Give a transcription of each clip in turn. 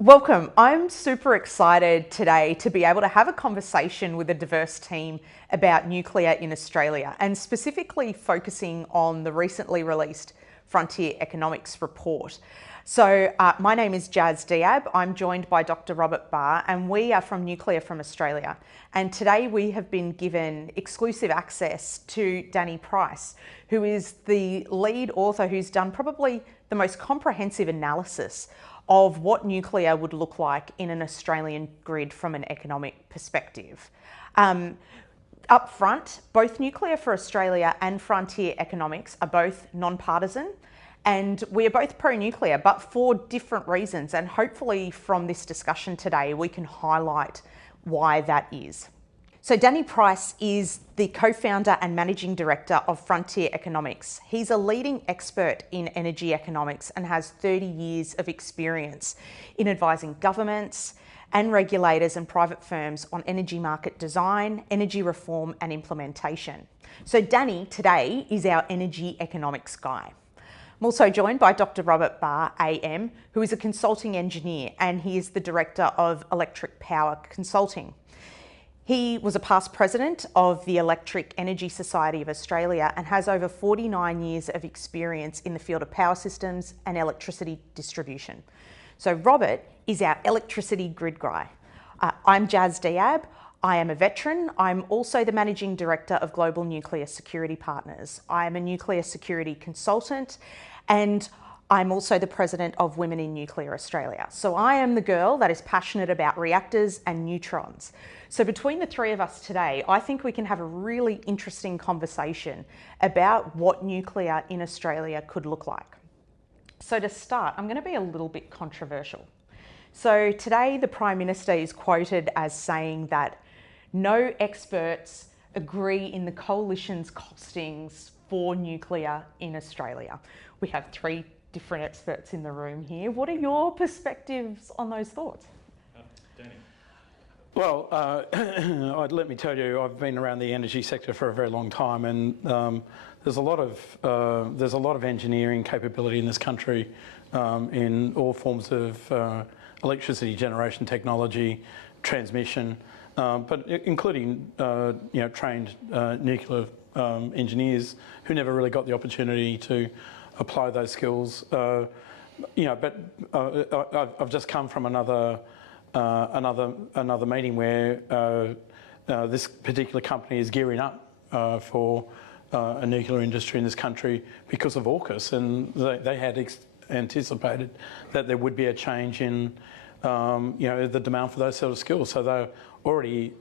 Welcome. I'm super excited today to be able to have a conversation with a diverse team about nuclear in Australia, and specifically focusing on the recently released Frontier Economics report. So my name is Jasmin Diab. I'm joined by Dr. Robert Barr, and we are from Nuclear from Australia. And today we have been given exclusive access to Danny Price, who is the lead author who's done probably the most comprehensive analysis of what nuclear would look like in an Australian grid from an economic perspective. Up front, both Nuclear for Australia and Frontier Economics are both non-partisan, and we are both pro-nuclear, but for different reasons. And hopefully from this discussion today, we can highlight why that is. So Danny Price is the co-founder and managing director of Frontier Economics. He's a leading expert in energy economics and has 30 years of experience in advising governments and regulators and private firms on energy market design, energy reform and implementation. So Danny today is our energy economics guy. I'm also joined by Dr. Robert Barr, AM, who is a consulting engineer, and he is the director of Electric Power Consulting. He was a past president of the Electric Energy Society of Australia and has over 49 years of experience in the field of power systems and electricity distribution. So Robert is our electricity grid guy. I'm Jasmin Diab. I am a veteran. I'm also the managing director of Global Nuclear Security Partners. I am a nuclear security consultant, and I'm also the president of Women in Nuclear Australia. So I am the girl that is passionate about reactors and neutrons. So between the three of us today, I think we can have a really interesting conversation about what nuclear in Australia could look like. So to start, I'm going to be a little bit controversial. So today the Prime Minister is quoted as saying that no experts agree in the coalition's costings for nuclear in Australia. We have three different experts in the room here. What are your perspectives on those thoughts? Danny. Well, let me tell you, I've been around the energy sector for a very long time, and there's a lot of engineering capability in this country in all forms of electricity generation technology, transmission, but including trained nuclear engineers who never really got the opportunity to apply those skills. But I've just come from another meeting where this particular company is gearing up for a nuclear industry in this country because of AUKUS, and they had anticipated that there would be a change in the demand for those sort of skills. So they're already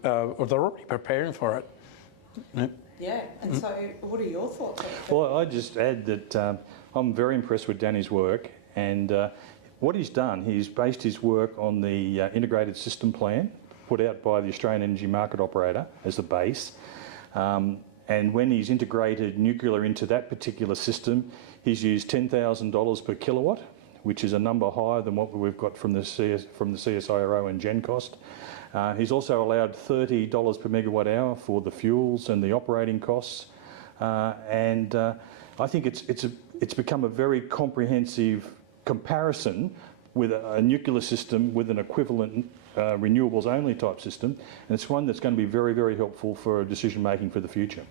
preparing for it. Yeah, and so what are your thoughts on it? Well, I'd just add that I'm very impressed with Danny's work, and what he's done, he's based his work on the integrated system plan put out by the Australian Energy Market Operator as a base. And when he's integrated nuclear into that particular system, he's used $10,000 per kilowatt, which is a number higher than what we've got from the CSIRO and GenCost. He's also allowed $30 per megawatt hour for the fuels and the operating costs, and I think it's become a very comprehensive comparison with a nuclear system with an equivalent renewables only type system, and it's one that's going to be very, very helpful for decision making for the future.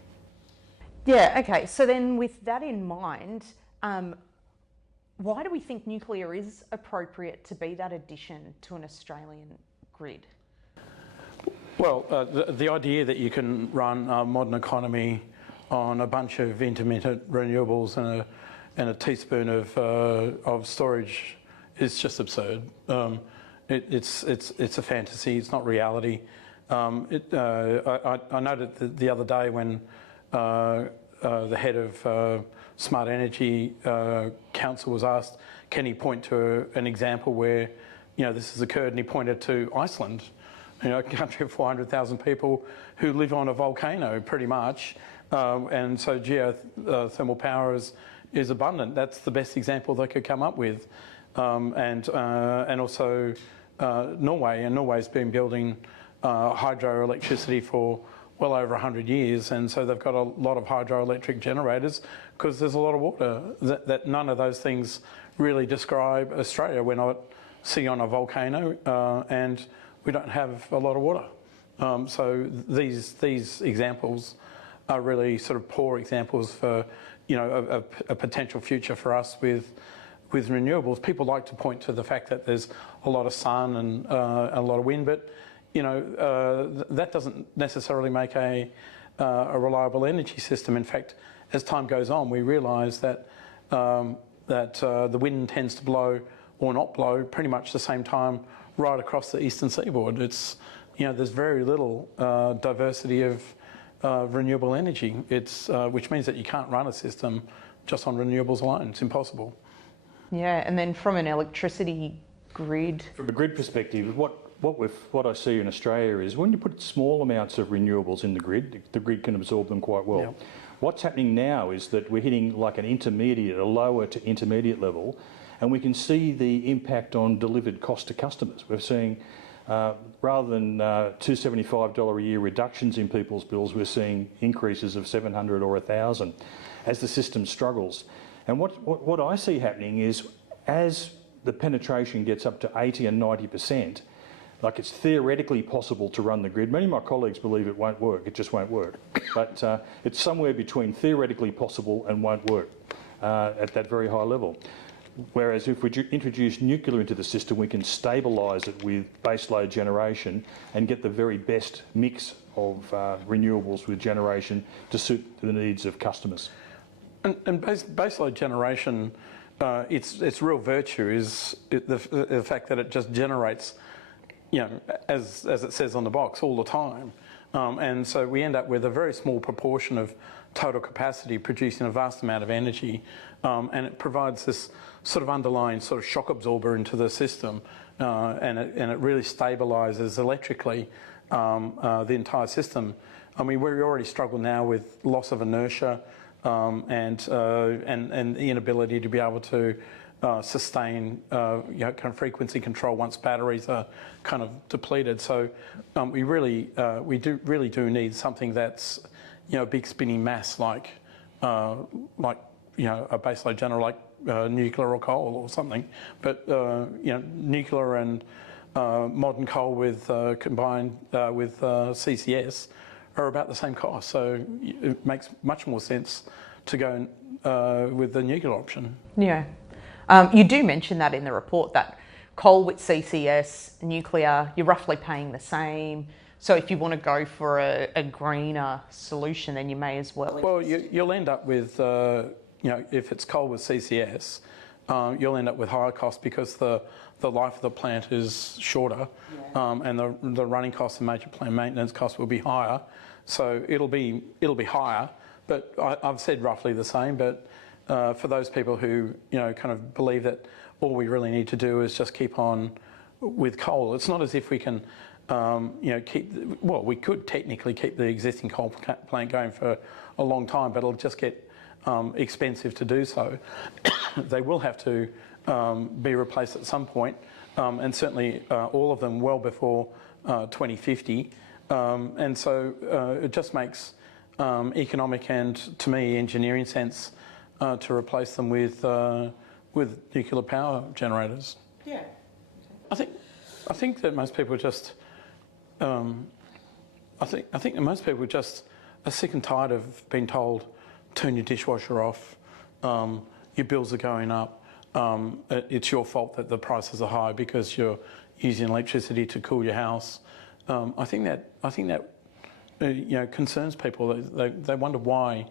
Yeah, okay, so then with that in mind, why do we think nuclear is appropriate to be that addition to an Australian grid? Well, the idea that you can run a modern economy on a bunch of intermittent renewables and a teaspoon of storage is just absurd. It's a fantasy. It's not reality. I noted the other day when the head of Smart Energy Council was asked, can he point to an example where this has occurred, and he pointed to Iceland. A country of 400,000 people who live on a volcano, pretty much, and so geothermal power is abundant. That's the best example they could come up with, and also Norway. And Norway's been building hydroelectricity for well over 100 years, and so they've got a lot of hydroelectric generators because there's a lot of water. That none of those things really describe Australia. We're not sitting on a volcano and we don't have a lot of water. So these examples are really sort of poor examples for, a potential future for us with renewables. People like to point to the fact that there's a lot of sun and a lot of wind, but that doesn't necessarily make a reliable energy system. In fact, as time goes on, we realise that the wind tends to blow or not blow pretty much the same time right across the eastern seaboard. It's there's very little diversity of renewable energy. Which means that you can't run a system just on renewables alone. It's impossible. Yeah, and then from an electricity grid. From a grid perspective, what I see in Australia is when you put small amounts of renewables in the grid can absorb them quite well. Yep. What's happening now is that we're hitting like a lower to intermediate level, and we can see the impact on delivered cost to customers. We're seeing, rather than $275 a year reductions in people's bills, we're seeing increases of $700 or $1,000 as the system struggles. And what I see happening is as the penetration gets up to 80 and 90%, like it's theoretically possible to run the grid. Many of my colleagues believe it won't work, it just won't work. But it's somewhere between theoretically possible and won't work at that very high level. Whereas if we introduce nuclear into the system, we can stabilise it with baseload generation and get the very best mix of renewables with generation to suit the needs of customers. And baseload generation, its real virtue is the fact that it just generates, as it says on the box, all the time. And so we end up with a very small proportion of total capacity producing a vast amount of energy, and it provides this sort of underlying sort of shock absorber into the system, and it really stabilises electrically the entire system. I mean, we already struggle now with loss of inertia and the inability to be able to sustain kind of frequency control once batteries are kind of depleted. So we really do need something that's a big spinning mass like a baseload generator like nuclear or coal or something. But nuclear and modern coal with combined with CCS are about the same cost. So it makes much more sense to go with the nuclear option. Yeah. You do mention that in the report, that coal with CCS, nuclear, you're roughly paying the same. So if you want to go for a greener solution, then you may as well. Well, you'll end up with, if it's coal with CCS, you'll end up with higher costs because the life of the plant is shorter, and the running costs and major plant maintenance costs will be higher. So it'll be higher, but I've said roughly the same. But for those people who kind of believe that all we really need to do is just keep on with coal, it's not as if we can we could technically keep the existing coal plant going for a long time, but it'll just get expensive to do so. They will have to be replaced at some point, and certainly all of them well before 2050. And so it just makes economic and, to me, engineering sense to replace them with nuclear power generators. Yeah. I think that most people just I think that most people just are sick and tired of being told, turn your dishwasher off, your bills are going up, it's your fault that the prices are high because you're using electricity to cool your house. I think that concerns people. They wonder why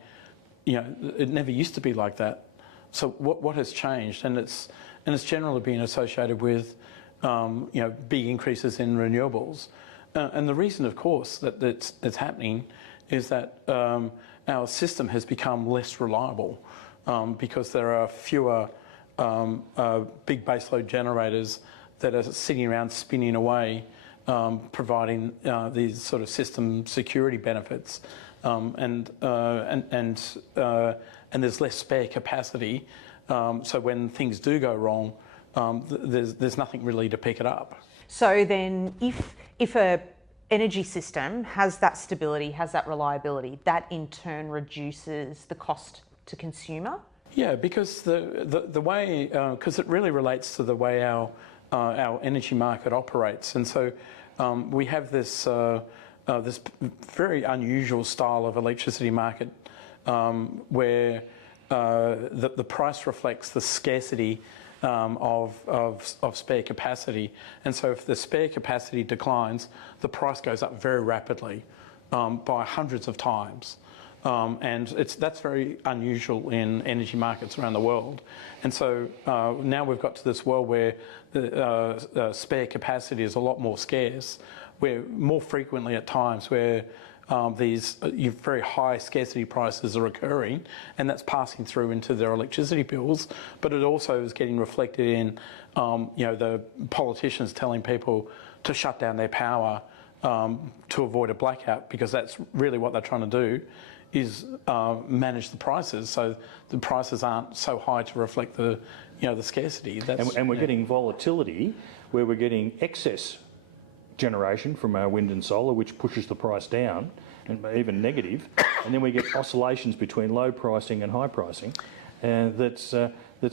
it never used to be like that. So what has changed? And it's generally been associated with big increases in renewables. And the reason, of course, that it's happening is that our system has become less reliable because there are fewer big baseload generators that are sitting around spinning away, providing these sort of system security benefits, and there's less spare capacity. So when things do go wrong, there's nothing really to pick it up. So then if a energy system has that stability, has that reliability, that in turn reduces the cost to consumer? Yeah, because the way, because it really relates to the way our our energy market operates. And so we have this this very unusual style of electricity market where the price reflects the scarcity of spare capacity. And so if the spare capacity declines, the price goes up very rapidly by hundreds of times. And that's very unusual in energy markets around the world. And so now we've got to this world where the spare capacity is a lot more scarce, where more frequently at times where these very high scarcity prices are occurring, and that's passing through into their electricity bills. But it also is getting reflected in the politicians telling people to shut down their power to avoid a blackout, because that's really what they're trying to do, is manage the prices so the prices aren't so high to reflect the the scarcity. And we're getting volatility where we're getting excess generation from our wind and solar, which pushes the price down, and even negative, and then we get oscillations between low pricing and high pricing, and that's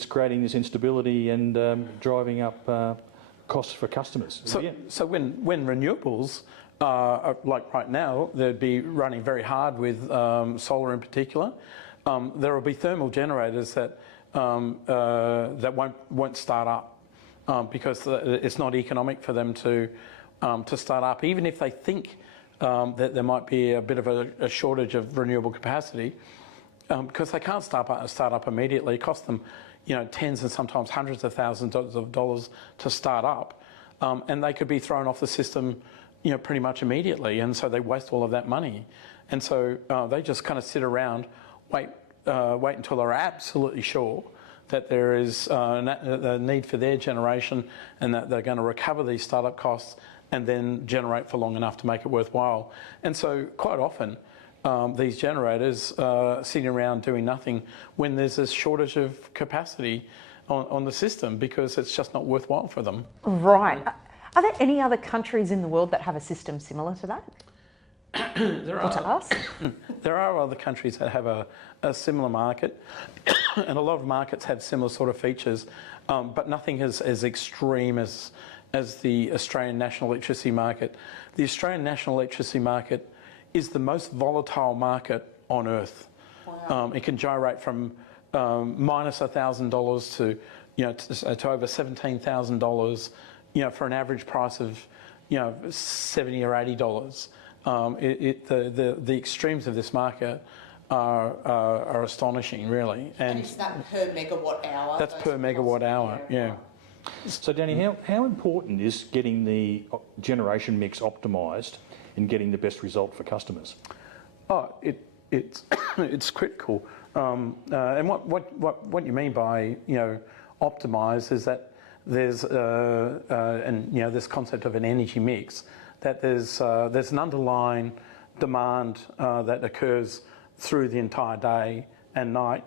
creating this instability and driving up costs for customers. So when renewables, like right now, they'd be running very hard with solar in particular. There will be thermal generators that won't start up because it's not economic for them to start up, even if they think that there might be a bit of a shortage of renewable capacity, because they can't start up immediately. It costs them, tens and sometimes hundreds of thousands of dollars to start up, and they could be thrown off the system, pretty much immediately, and so they waste all of that money, and so they just kind of sit around, wait until they're absolutely sure that there is a need for their generation and that they're going to recover these startup costs and then generate for long enough to make it worthwhile. And so quite often these generators are sitting around doing nothing when there's a shortage of capacity on the system, because it's just not worthwhile for them. Right. Are there any other countries in the world that have a system similar to that? There or to us? There are other countries that have a similar market, and a lot of markets have similar sort of features, but nothing as extreme as the Australian national electricity market. The Australian national electricity market is the most volatile market on earth. Wow. It can gyrate from minus $1,000 to over $17,000, for an average price of $70 or $80. The extremes of this market are astonishing, really. And is that per megawatt hour? That's per megawatt hour, yeah. So Danny, how important is getting the generation mix optimised and getting the best result for customers? Oh, it's critical. And what you mean by optimise is that there's this concept of an energy mix, that there's an underlying demand that occurs through the entire day and night,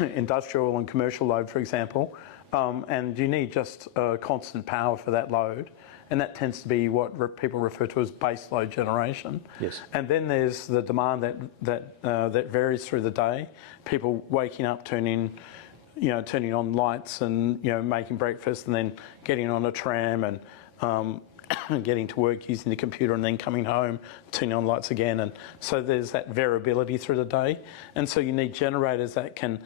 industrial and commercial load, for example, and you need just constant power for that load, and that tends to be what people refer to as base load generation. Yes. And then there's the demand that varies through the day. People waking up, turning on lights and making breakfast, and then getting on a tram and getting to work using the computer, and then coming home, turning on lights again. And so there's that variability through the day, and so you need generators that can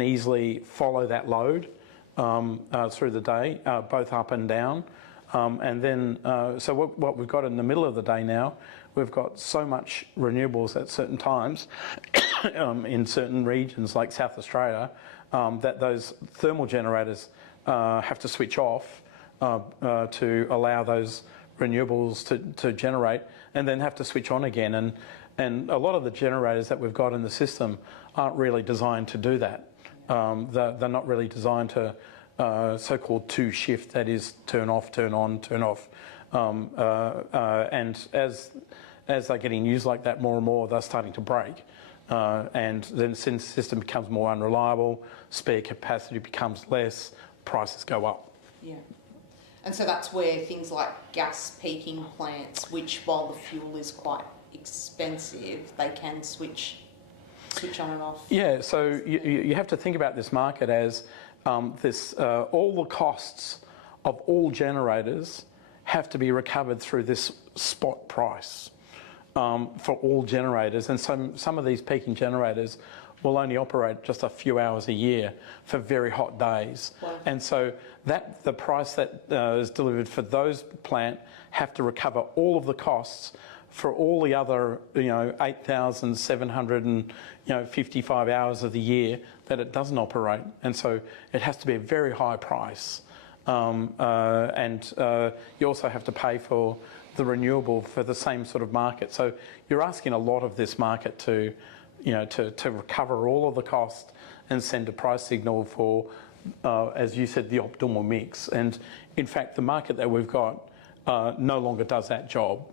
easily follow that load through the day, both up and down. And then so what we've got in the middle of the day now, we've got so much renewables at certain times in certain regions like South Australia, that those thermal generators have to switch off to allow those renewables to generate, and then have to switch on again. And a lot of the generators that we've got in the system aren't really designed to do that. They're not really designed to so-called two-shift, that is, turn off, turn on, turn off. And as they're getting used like that more and more, they're starting to break. And then since the system becomes more unreliable, spare capacity becomes less, prices go up. Yeah. And so that's where things like gas peaking plants, which while the fuel is quite expensive, they can switch on and off. Yeah, so you have to think about this market as all the costs of all generators have to be recovered through this spot price for all generators. And some of these peaking generators will only operate just a few hours a year for very hot days. Wow. And so the price that is delivered for those plant have to recover all of the costs for all the other 8,755 hours of the year that it doesn't operate. And so it has to be a very high price. And you also have to pay for the renewable for the same sort of market. So you're asking a lot of this market to recover all of the cost and send a price signal for, as you said, the optimal mix. And in fact, the market that we've got no longer does that job.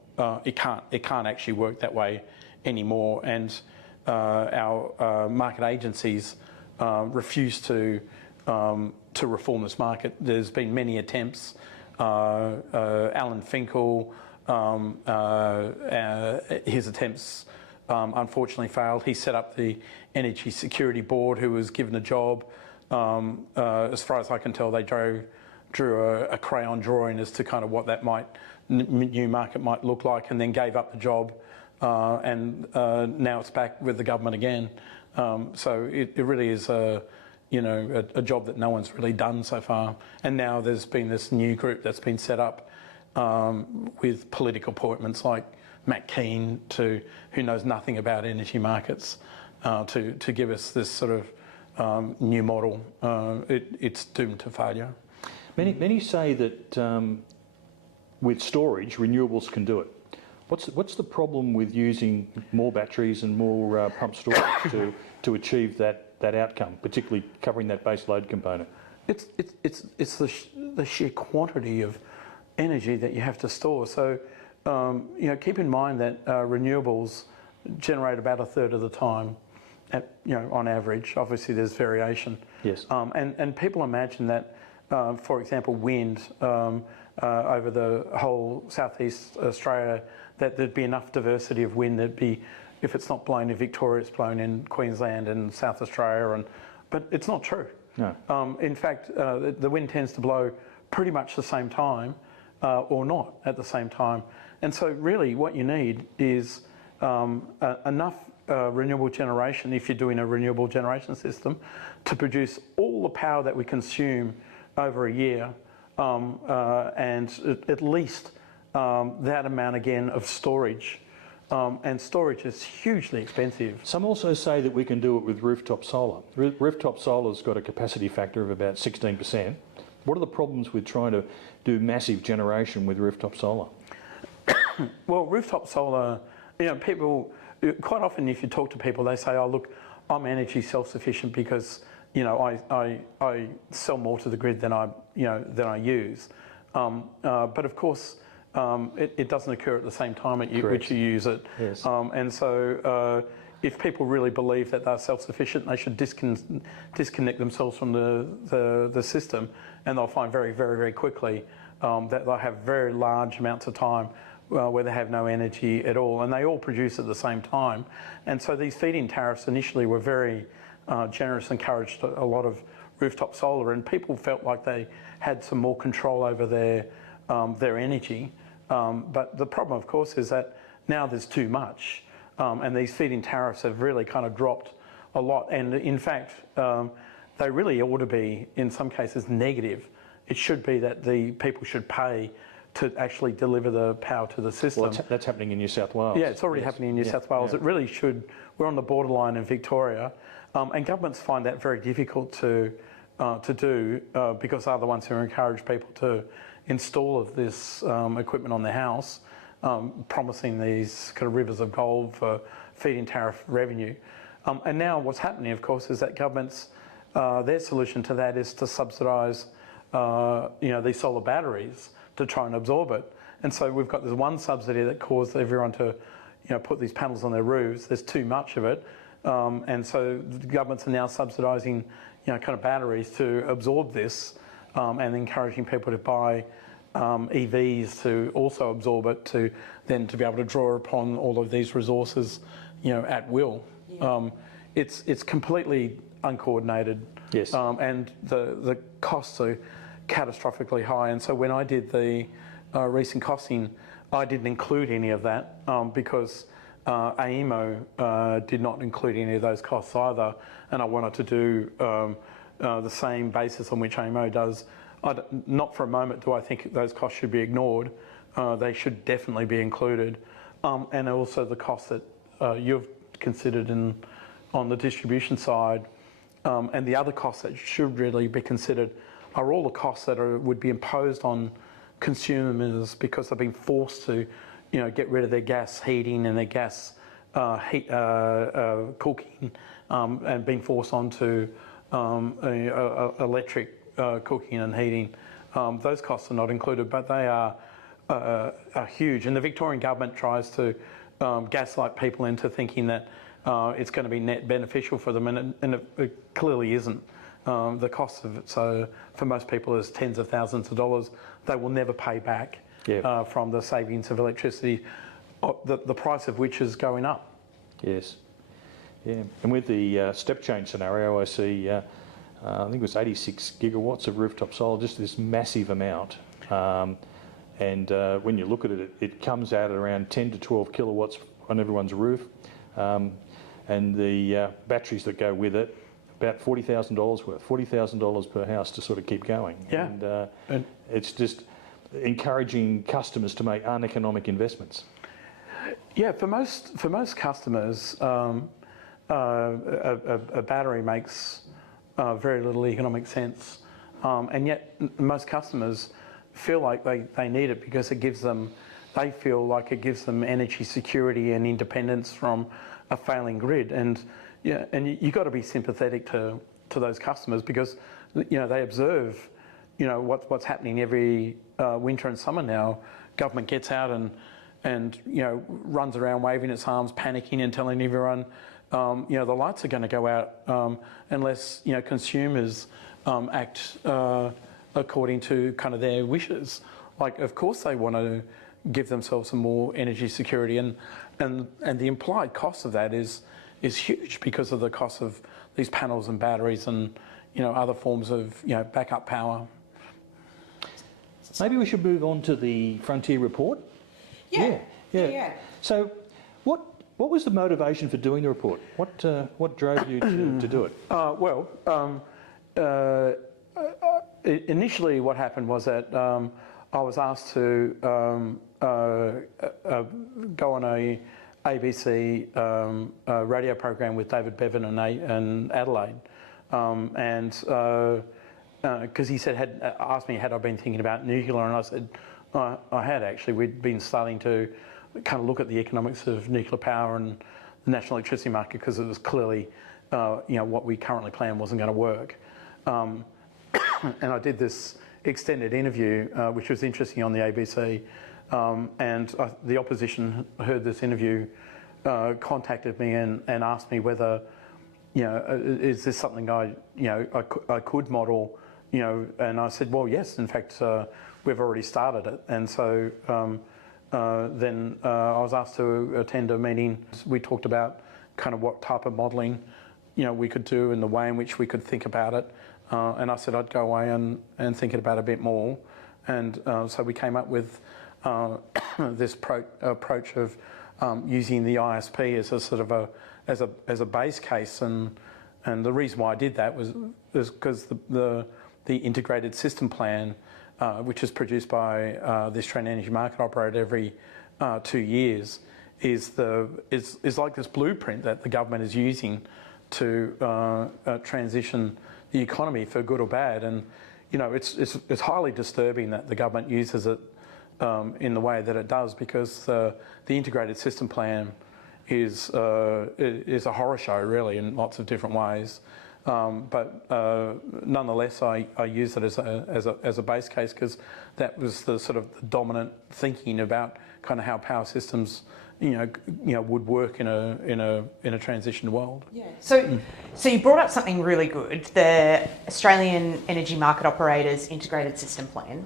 It can't actually work that way anymore. And our market agencies refuse to reform this market. There's been many attempts. Alan Finkel, his attempts unfortunately failed. He set up the Energy Security Board, who was given a job. As far as I can tell, they drew a crayon drawing as to kind of what that new market might look like, and then gave up the job. And now it's back with the government again. So it really is a job that no one's really done so far. And now there's been this new group that's been set up with political appointments like Matt Keane, who knows nothing about energy markets, to give us this sort of new model. It's doomed to failure. Many say that with storage, renewables can do it. What's the problem with using more batteries and more pump storage to achieve that outcome, particularly covering that base load component? It's the sheer quantity of energy that you have to store. So keep in mind that renewables generate about a third of the time, on average. Obviously, there's variation. Yes. And people imagine that, for example, wind over the whole southeast Australia, that there'd be enough diversity of wind. There'd be, if it's not blown in Victoria, it's blown in Queensland and South Australia, but it's not true. No. In fact, the wind tends to blow pretty much the same time, or not at the same time. And so really what you need is enough renewable generation, if you're doing a renewable generation system, to produce all the power that we consume over a year, and at least that amount again of storage. And storage is hugely expensive. Some also say that we can do it with rooftop solar. Rooftop solar's got a capacity factor of about 16%. What are the problems with trying to do massive generation with rooftop solar? Well, rooftop solar, people, quite often if you talk to people, they say, oh, look, I'm energy self-sufficient because, I sell more to the grid than I use. But of course, it doesn't occur at the same time at which you use it. Yes. And so if people really believe that they're self-sufficient, they should disconnect themselves from the system, and they'll find very, very, very quickly that they'll have very large amounts of time where they have no energy at all, and they all produce at the same time. And so these feed-in tariffs initially were very generous, encouraged a lot of rooftop solar, and people felt like they had some more control over their energy. But the problem, of course, is that now there's too much, and these feed-in tariffs have really kind of dropped a lot. And in fact, they really ought to be, in some cases, negative. It should be that the people should pay to actually deliver the power to the system. Well, that's happening in New South Wales. Yeah, it's already happening in New South Wales. Yeah. It really should. We're on the borderline in Victoria, and governments find that very difficult to do because they're the ones who encourage people to install of this equipment on their house, promising these kind of rivers of gold for feed-in tariff revenue. And now what's happening, of course, is that governments, their solution to that is to subsidise, these solar batteries to try and absorb it. And so we've got this one subsidy that caused everyone to, put these panels on their roofs. There's too much of it. And so the governments are now subsidising, kind of batteries to absorb this, and encouraging people to buy EVs to also absorb it, to be able to draw upon all of these resources, at will. Yeah. It's completely uncoordinated. Yes. And the costs are catastrophically high. And so when I did the recent costing, I didn't include any of that because AEMO did not include any of those costs either, and I wanted to do the same basis on which AEMO does. Not for a moment do I think those costs should be ignored. They should definitely be included, and also the costs that you've considered on the distribution side, and the other costs that should really be considered are all the costs that would be imposed on consumers because they've been forced to, get rid of their gas heating and their gas cooking, and being forced onto electric cooking and heating. Those costs are not included, but they are huge. And the Victorian government tries to gaslight people into thinking that it's going to be net beneficial for them, and it clearly isn't. The cost of it, so for most people, is tens of thousands of dollars. They will never pay back from the savings of electricity, the price of which is going up. Yes. Yeah. And with the step change scenario, I see, I think it was 86 gigawatts of rooftop solar, just this massive amount. And when you look at it, it comes out at around 10 to 12 kilowatts on everyone's roof. And the batteries that go with it, about $40,000 worth, $40,000 per house to sort of keep going. Yeah. And it's just encouraging customers to make uneconomic investments. Yeah, for most customers, a battery makes very little economic sense, and yet most customers feel like they need it because it gives them, they feel like it gives them energy security and independence from a failing grid. And you've got to be sympathetic to those customers because they observe what's happening every winter and summer now. Government gets out and runs around waving its arms, panicking and telling everyone the lights are going to go out unless consumers act according to kind of their wishes. Like, of course they want to give themselves some more energy security, and the implied cost of that is huge because of the cost of these panels and batteries and other forms of backup power. Maybe we should move on to the Frontier report. Yeah. So, what was the motivation for doing the report? What drove you to do it? Initially, what happened was that I was asked to go on a ABC radio program with David Bevan and Adelaide, and because he asked me had I been thinking about nuclear, and I said I had actually. We'd been starting to kind of look at the economics of nuclear power and the national electricity market because it was clearly what we currently planned wasn't going to work. And I did this extended interview, which was interesting, on the ABC, and the opposition heard this interview, contacted me and asked me whether, is this something I could model, and I said, well, yes, in fact, we've already started it. And so then I was asked to attend a meeting. We talked about kind of what type of modelling, we could do and the way in which we could think about it. And I said I'd go away and think about it a bit more. And so we came up with this approach of using the ISP as a sort of as a base case. And the reason why I did that was because the integrated system plan, which is produced by the Australian Energy Market Operator every 2 years, is like this blueprint that the government is using to transition the economy for good or bad. And it's highly disturbing that the government uses it in the way that it does, because the integrated system plan is a horror show, really, in lots of different ways. But nonetheless, I use it as a base case because that was the sort of dominant thinking about kind of how power systems would work in a transition world. Yeah. So you brought up something really good, the Australian Energy Market Operator's Integrated System Plan.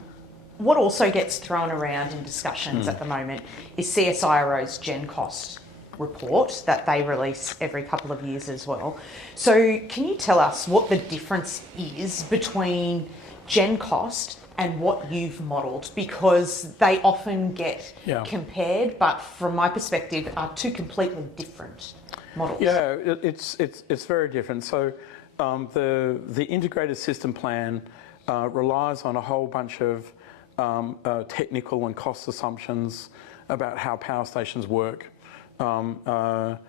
What also gets thrown around in discussions at the moment is CSIRO's Gen Cost report that they release every couple of years as well. So can you tell us what the difference is between gen cost and what you've modelled, because they often get compared, but from my perspective are two completely different models. Yeah, it's very different. So the integrated system plan relies on a whole bunch of technical and cost assumptions about how power stations work, the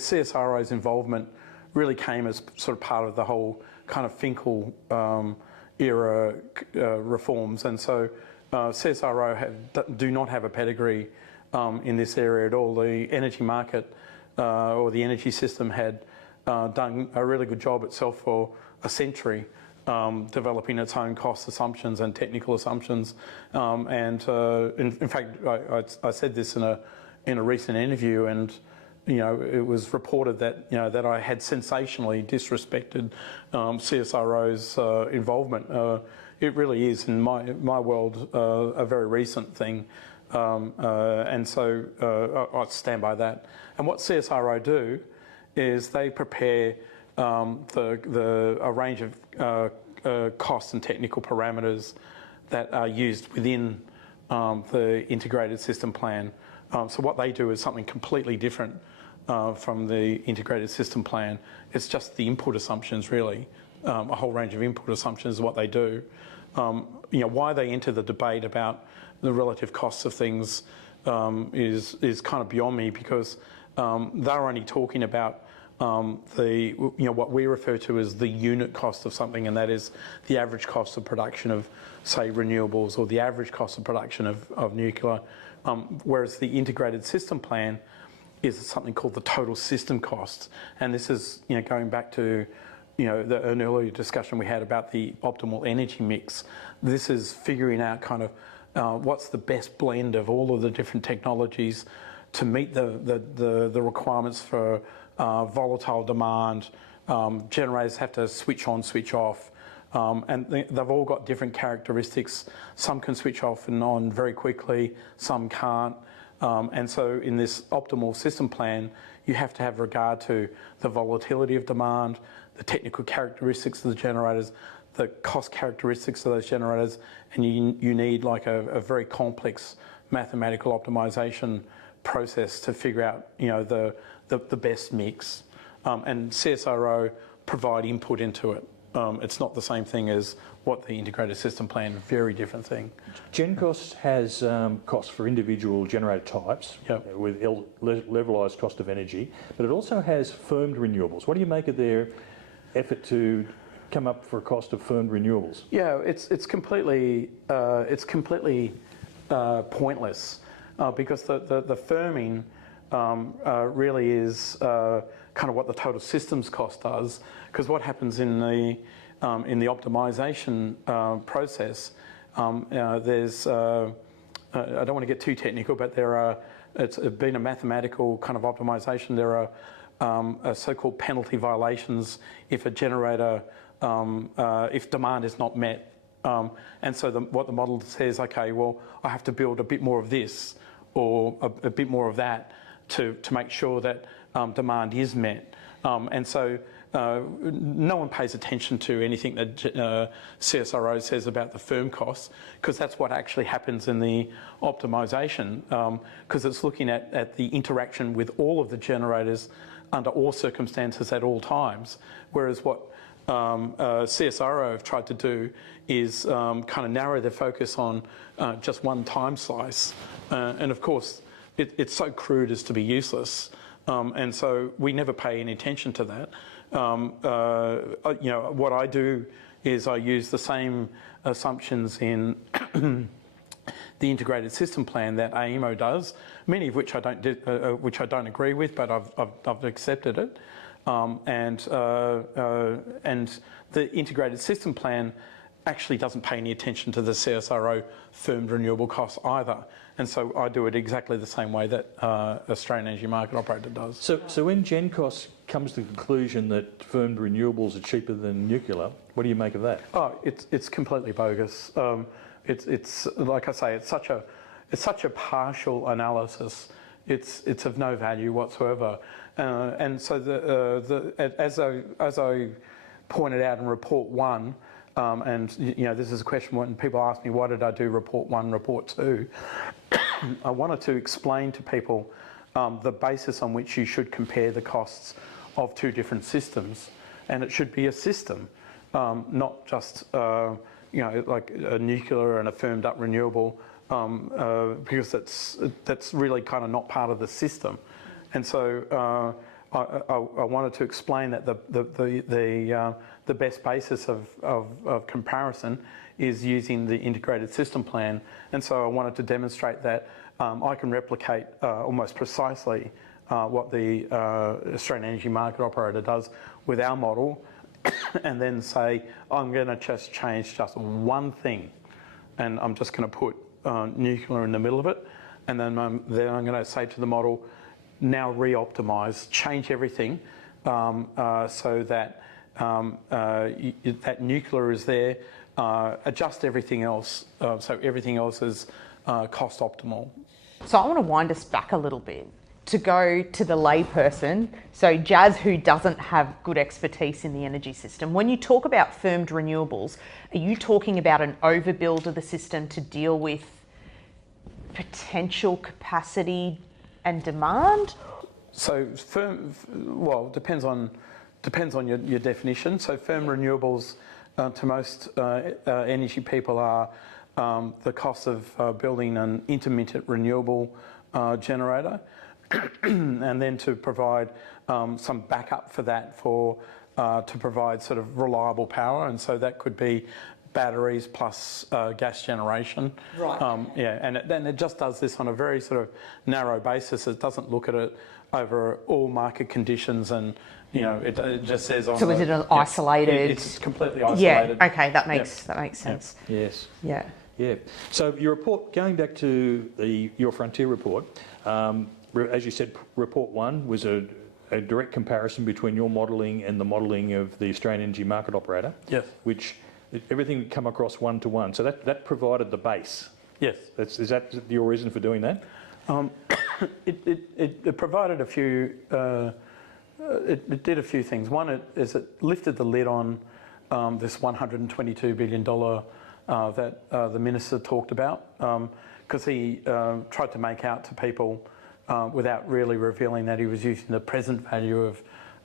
CSIRO's involvement really came as sort of part of the whole kind of Finkel era reforms, and so CSIRO do not have a pedigree in this area at all. The energy market or the energy system had done a really good job itself for a century, developing its own cost assumptions and technical assumptions. In fact, I said this in a recent interview, and it was reported that that I had sensationally disrespected CSIRO's involvement. It really is, in my world, a very recent thing, and so I stand by that. And what CSIRO do is they prepare a range of cost and technical parameters that are used within the integrated system plan. So what they do is something completely different from the integrated system plan. It's just the input assumptions, really. A whole range of input assumptions is what they do. Why they enter the debate about the relative costs of things is kind of beyond me, because they're only talking about what we refer to as the unit cost of something, and that is the average cost of production of, say, renewables, or the average cost of production of nuclear, whereas the integrated system plan is something called the total system cost. And this is going back to an earlier discussion we had about the optimal energy mix. This is figuring out kind of what's the best blend of all of the different technologies to meet the requirements for volatile demand. Generators have to switch on, switch off, and they've all got different characteristics. Some can switch off and on very quickly, some can't. And so in this optimal system plan, you have to have regard to the volatility of demand, the technical characteristics of the generators, the cost characteristics of those generators, and you need like a very complex mathematical optimization process to figure out the best mix. And CSIRO provide input into it. It's not the same thing as what the integrated system plan, very different thing. GenCost has costs for individual generator types with levelised cost of energy, but it also has firmed renewables. What do you make of their effort to come up for a cost of firmed renewables? Yeah, it's completely pointless because the firming really is kind of what the total systems cost does. Because what happens in the optimization process, there's I don't want to get too technical, but it's been a mathematical kind of optimization. There are so-called penalty violations if a generator, if demand is not met. And so what the model says, okay, well, I have to build a bit more of this or a bit more of that to make sure that demand is met. And so no one pays attention to anything that CSIRO says about the firm costs, because that's what actually happens in the optimisation, because it's looking at the interaction with all of the generators under all circumstances at all times, whereas what CSIRO have tried to do is kind of narrow their focus on just one time slice. And of course, it's so crude as to be useless. And so we never pay any attention to that. What I do is I use the same assumptions in the integrated system plan that AEMO does, many of which I don't agree with, but I've accepted it. And the integrated system plan actually doesn't pay any attention to the CSIRO firmed renewable costs either. And so I do it exactly the same way that Australian Energy Market Operator does. So when GenCost comes to the conclusion that firmed renewables are cheaper than nuclear, what do you make of that? Oh, it's completely bogus. It's like I say, it's such a partial analysis. It's of no value whatsoever. And so as I pointed out in report 1, and this is a question when people ask me, why did I do report 1, report 2? I wanted to explain to people the basis on which you should compare the costs of two different systems, and it should be a system, not just like a nuclear and a firmed up renewable, because that's really kind of not part of the system. And so I wanted to explain that the best basis of comparison is using the integrated system plan. And so I wanted to demonstrate that I can replicate almost precisely what the Australian Energy Market Operator does with our model, and then say, I'm going to just change just one thing, and I'm just going to put nuclear in the middle of it, and then I'm going to say to the model, now re-optimise, change everything so that that nuclear is there, adjust everything else so everything else is cost optimal. So I want to wind us back a little bit to go to the layperson, so Jazz, who doesn't have good expertise in the energy system. When you talk about firmed renewables, are you talking about an overbuild of the system to deal with potential capacity and demand? So well, depends on your definition. So firm renewables to most energy people are the cost of building an intermittent renewable generator, and then to provide some backup for that to provide sort of reliable power, and so that could be batteries plus gas generation. Right. And it just does this on a very sort of narrow basis. It doesn't look at it over all market conditions, and it just says on. So is it an isolated? It's completely isolated. Yeah. Okay, that makes sense. Yes. Yeah. Yeah. So your report, going back to your Frontier report, as you said, report 1 was a direct comparison between your modelling and the modelling of the Australian Energy Market Operator. Yes. Which everything come across 1-to-1. So that provided the base. Yes. Is that your reason for doing that? It provided a few. It did a few things. One, it lifted the lid on this $122 billion that the minister talked about, because he tried to make out to people without really revealing that he was using the present value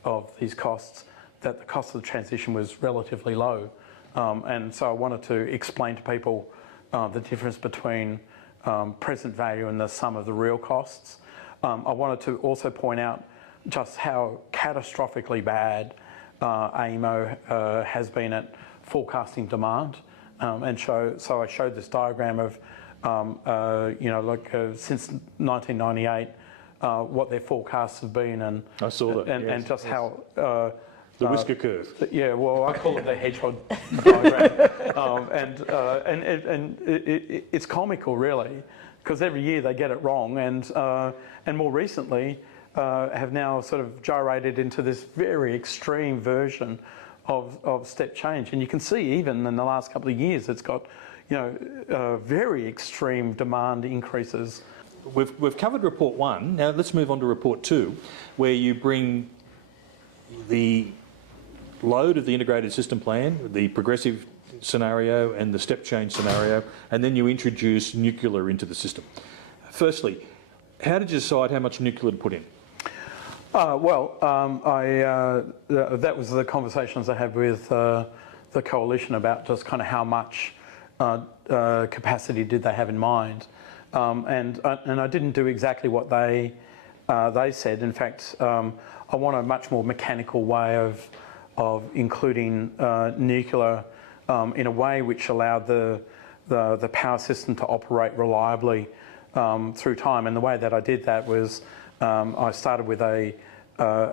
of these costs, that the cost of the transition was relatively low. And so I wanted to explain to people the difference between present value and the sum of the real costs. I wanted to also point out just how catastrophically bad AEMO has been at forecasting demand, and so I showed this diagram of since 1998 what their forecasts have been, and I saw that, and just how the whisker curve. Yeah, well, I call it the hedgehog diagram, and it's comical really, because every year they get it wrong, and more recently have now sort of gyrated into this very extreme version of step change, and you can see even in the last couple of years it's got very extreme demand increases. We've covered report 1. Now let's move on to report 2, where you bring the load of the integrated system plan, the progressive scenario and the step change scenario, and then you introduce nuclear into the system. Firstly, how did you decide how much nuclear to put in? That was the conversations I had with the coalition about just kind of how much capacity did they have in mind, and I didn't do exactly what they said. In fact, I want a much more mechanical way of including nuclear in a way which allowed the power system to operate reliably through time. And the way that I did that was I started with a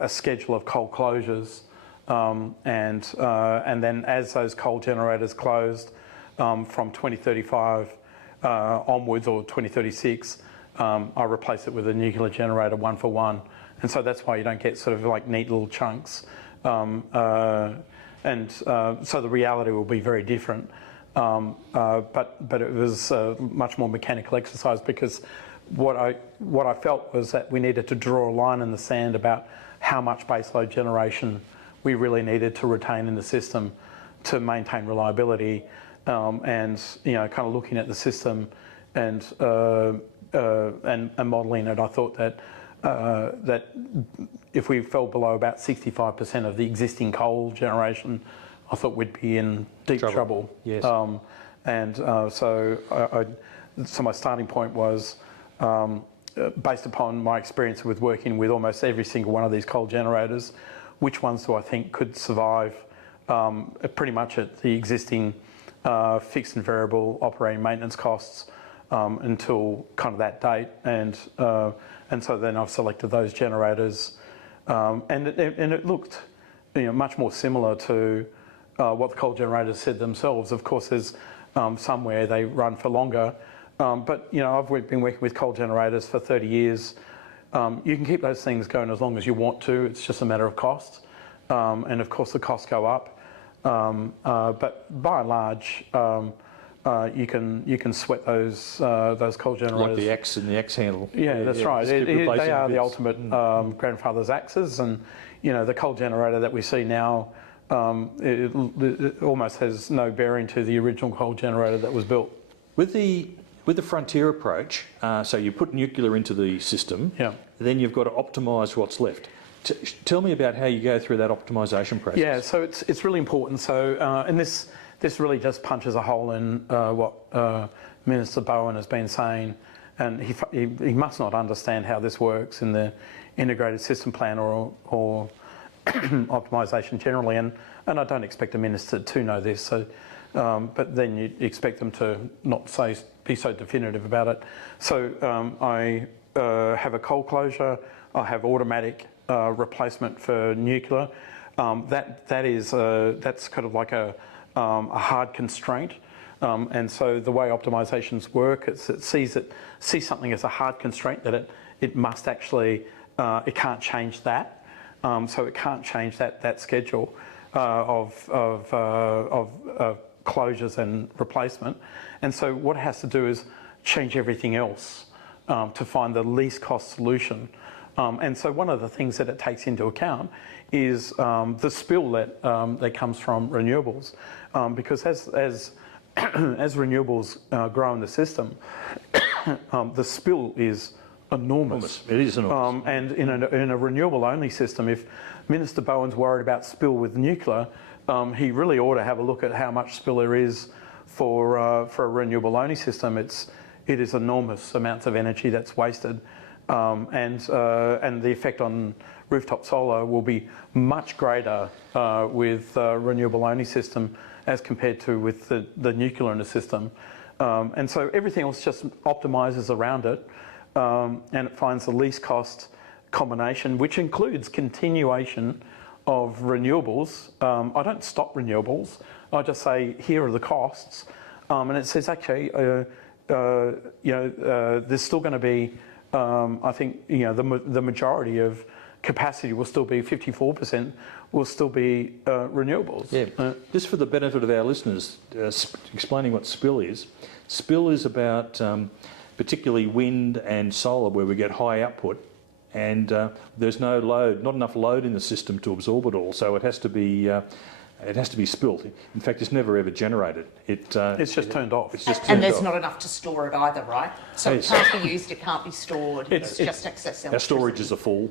schedule of coal closures, and then as those coal generators closed from 2035 onwards, or 2036, I replaced it with a nuclear generator 1 for 1. And so that's why you don't get sort of like neat little chunks. So the reality will be very different. But it was a much more mechanical exercise, because what I felt was that we needed to draw a line in the sand about how much baseload generation we really needed to retain in the system to maintain reliability, and kind of looking at the system and modelling it. I thought that that if we fell below about 65% of the existing coal generation, I thought we'd be in deep trouble. Yes. So my starting point was, based upon my experience with working with almost every single one of these coal generators, which ones do I think could survive pretty much at the existing fixed and variable operating maintenance costs until kind of that date, and so then I've selected those generators, and it looked much more similar to what the coal generators said themselves. Of course, there's somewhere they run for longer, but I've been working with coal generators for 30 years. You can keep those things going as long as you want to. It's just a matter of cost, and of course the costs go up. But by and large, you can sweat those coal generators. Like the axe and the axe handle. Yeah, that's right. They are the ultimate grandfather's axes, and the coal generator that we see now, it almost has no bearing to the original coal generator that was built. With the frontier approach, so you put nuclear into the system, then you've got to optimise what's left. Tell me about how you go through that optimisation process. Yeah, so it's really important. So and this really just punches a hole in what Minister Bowen has been saying, and he must not understand how this works in the integrated system plan or optimisation generally, and I don't expect a minister to know this. So, but then you expect them to not be so definitive about it. So I have a coal closure. I have automatic replacement for nuclear. That's kind of like a hard constraint, and so the way optimisations work, it sees something as a hard constraint that it must actually it can't change that, so it can't change that schedule of closures and replacement, and so what it has to do is change everything else to find the least cost solution. And so one of the things that it takes into account is the spill that comes from renewables, because as renewables grow in the system, the spill is enormous. It is enormous. And in a renewable-only system, if Minister Bowen's worried about spill with nuclear, he really ought to have a look at how much spill there is for a renewable-only system. It is enormous amounts of energy that's wasted. And the effect on rooftop solar will be much greater with a renewable-only system as compared to with the nuclear in the system. And so everything else just optimises around it, and it finds the least cost combination, which includes continuation of renewables. I don't stop renewables. I just say, here are the costs. And it says, actually, there's still going to be I think the majority of capacity will still be 54%, will still be renewables. Yeah. Just for the benefit of our listeners, explaining what spill is. Spill is about particularly wind and solar, where we get high output, and there's no load, not enough load in the system to absorb it all. So it has to be. It has to be spilt. In fact, it's never ever generated. It's just turned off. And there's not enough to store it either, right? So it can't be used, it can't be stored. It's just excess electricity. Our storages are full.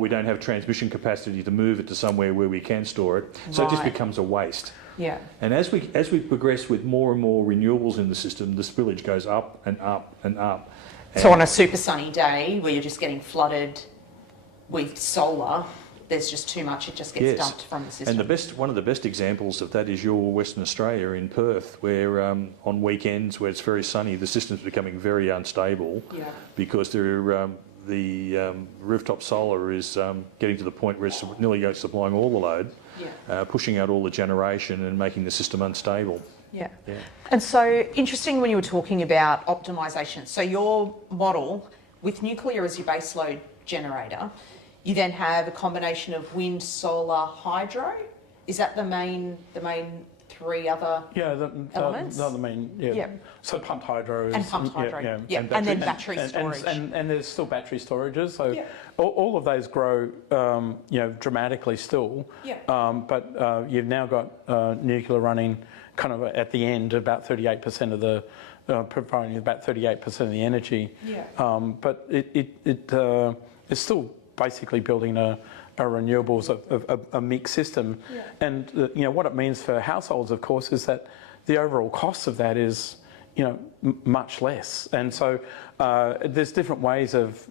We don't have transmission capacity to move it to somewhere where we can store it. So it just becomes a waste. Yeah. And as we progress with more and more renewables in the system, the spillage goes up and up and up. So on a super sunny day where you're just getting flooded with solar, there's just too much, it just gets dumped from the system. And one of the best examples of that is your Western Australia in Perth, where on weekends where it's very sunny, the system's becoming very unstable because the rooftop solar is getting to the point where it's nearly supplying all the load, pushing out all the generation and making the system unstable. Yeah. And so interesting when you were talking about optimisation. So your model with nuclear as your baseload generator, you then have a combination of wind, solar, hydro. Is that the main three other elements. The main, So pumped hydro is, and pumped hydro, and then battery storage, and there's still battery storages. So all of those grow, dramatically still. But you've now got nuclear running kind of at the end, about 38% of the. Providing about 38% of the energy, but it's still basically building a renewables, a mixed system, and what it means for households, of course, is that the overall cost of that is much less, and so there's different ways of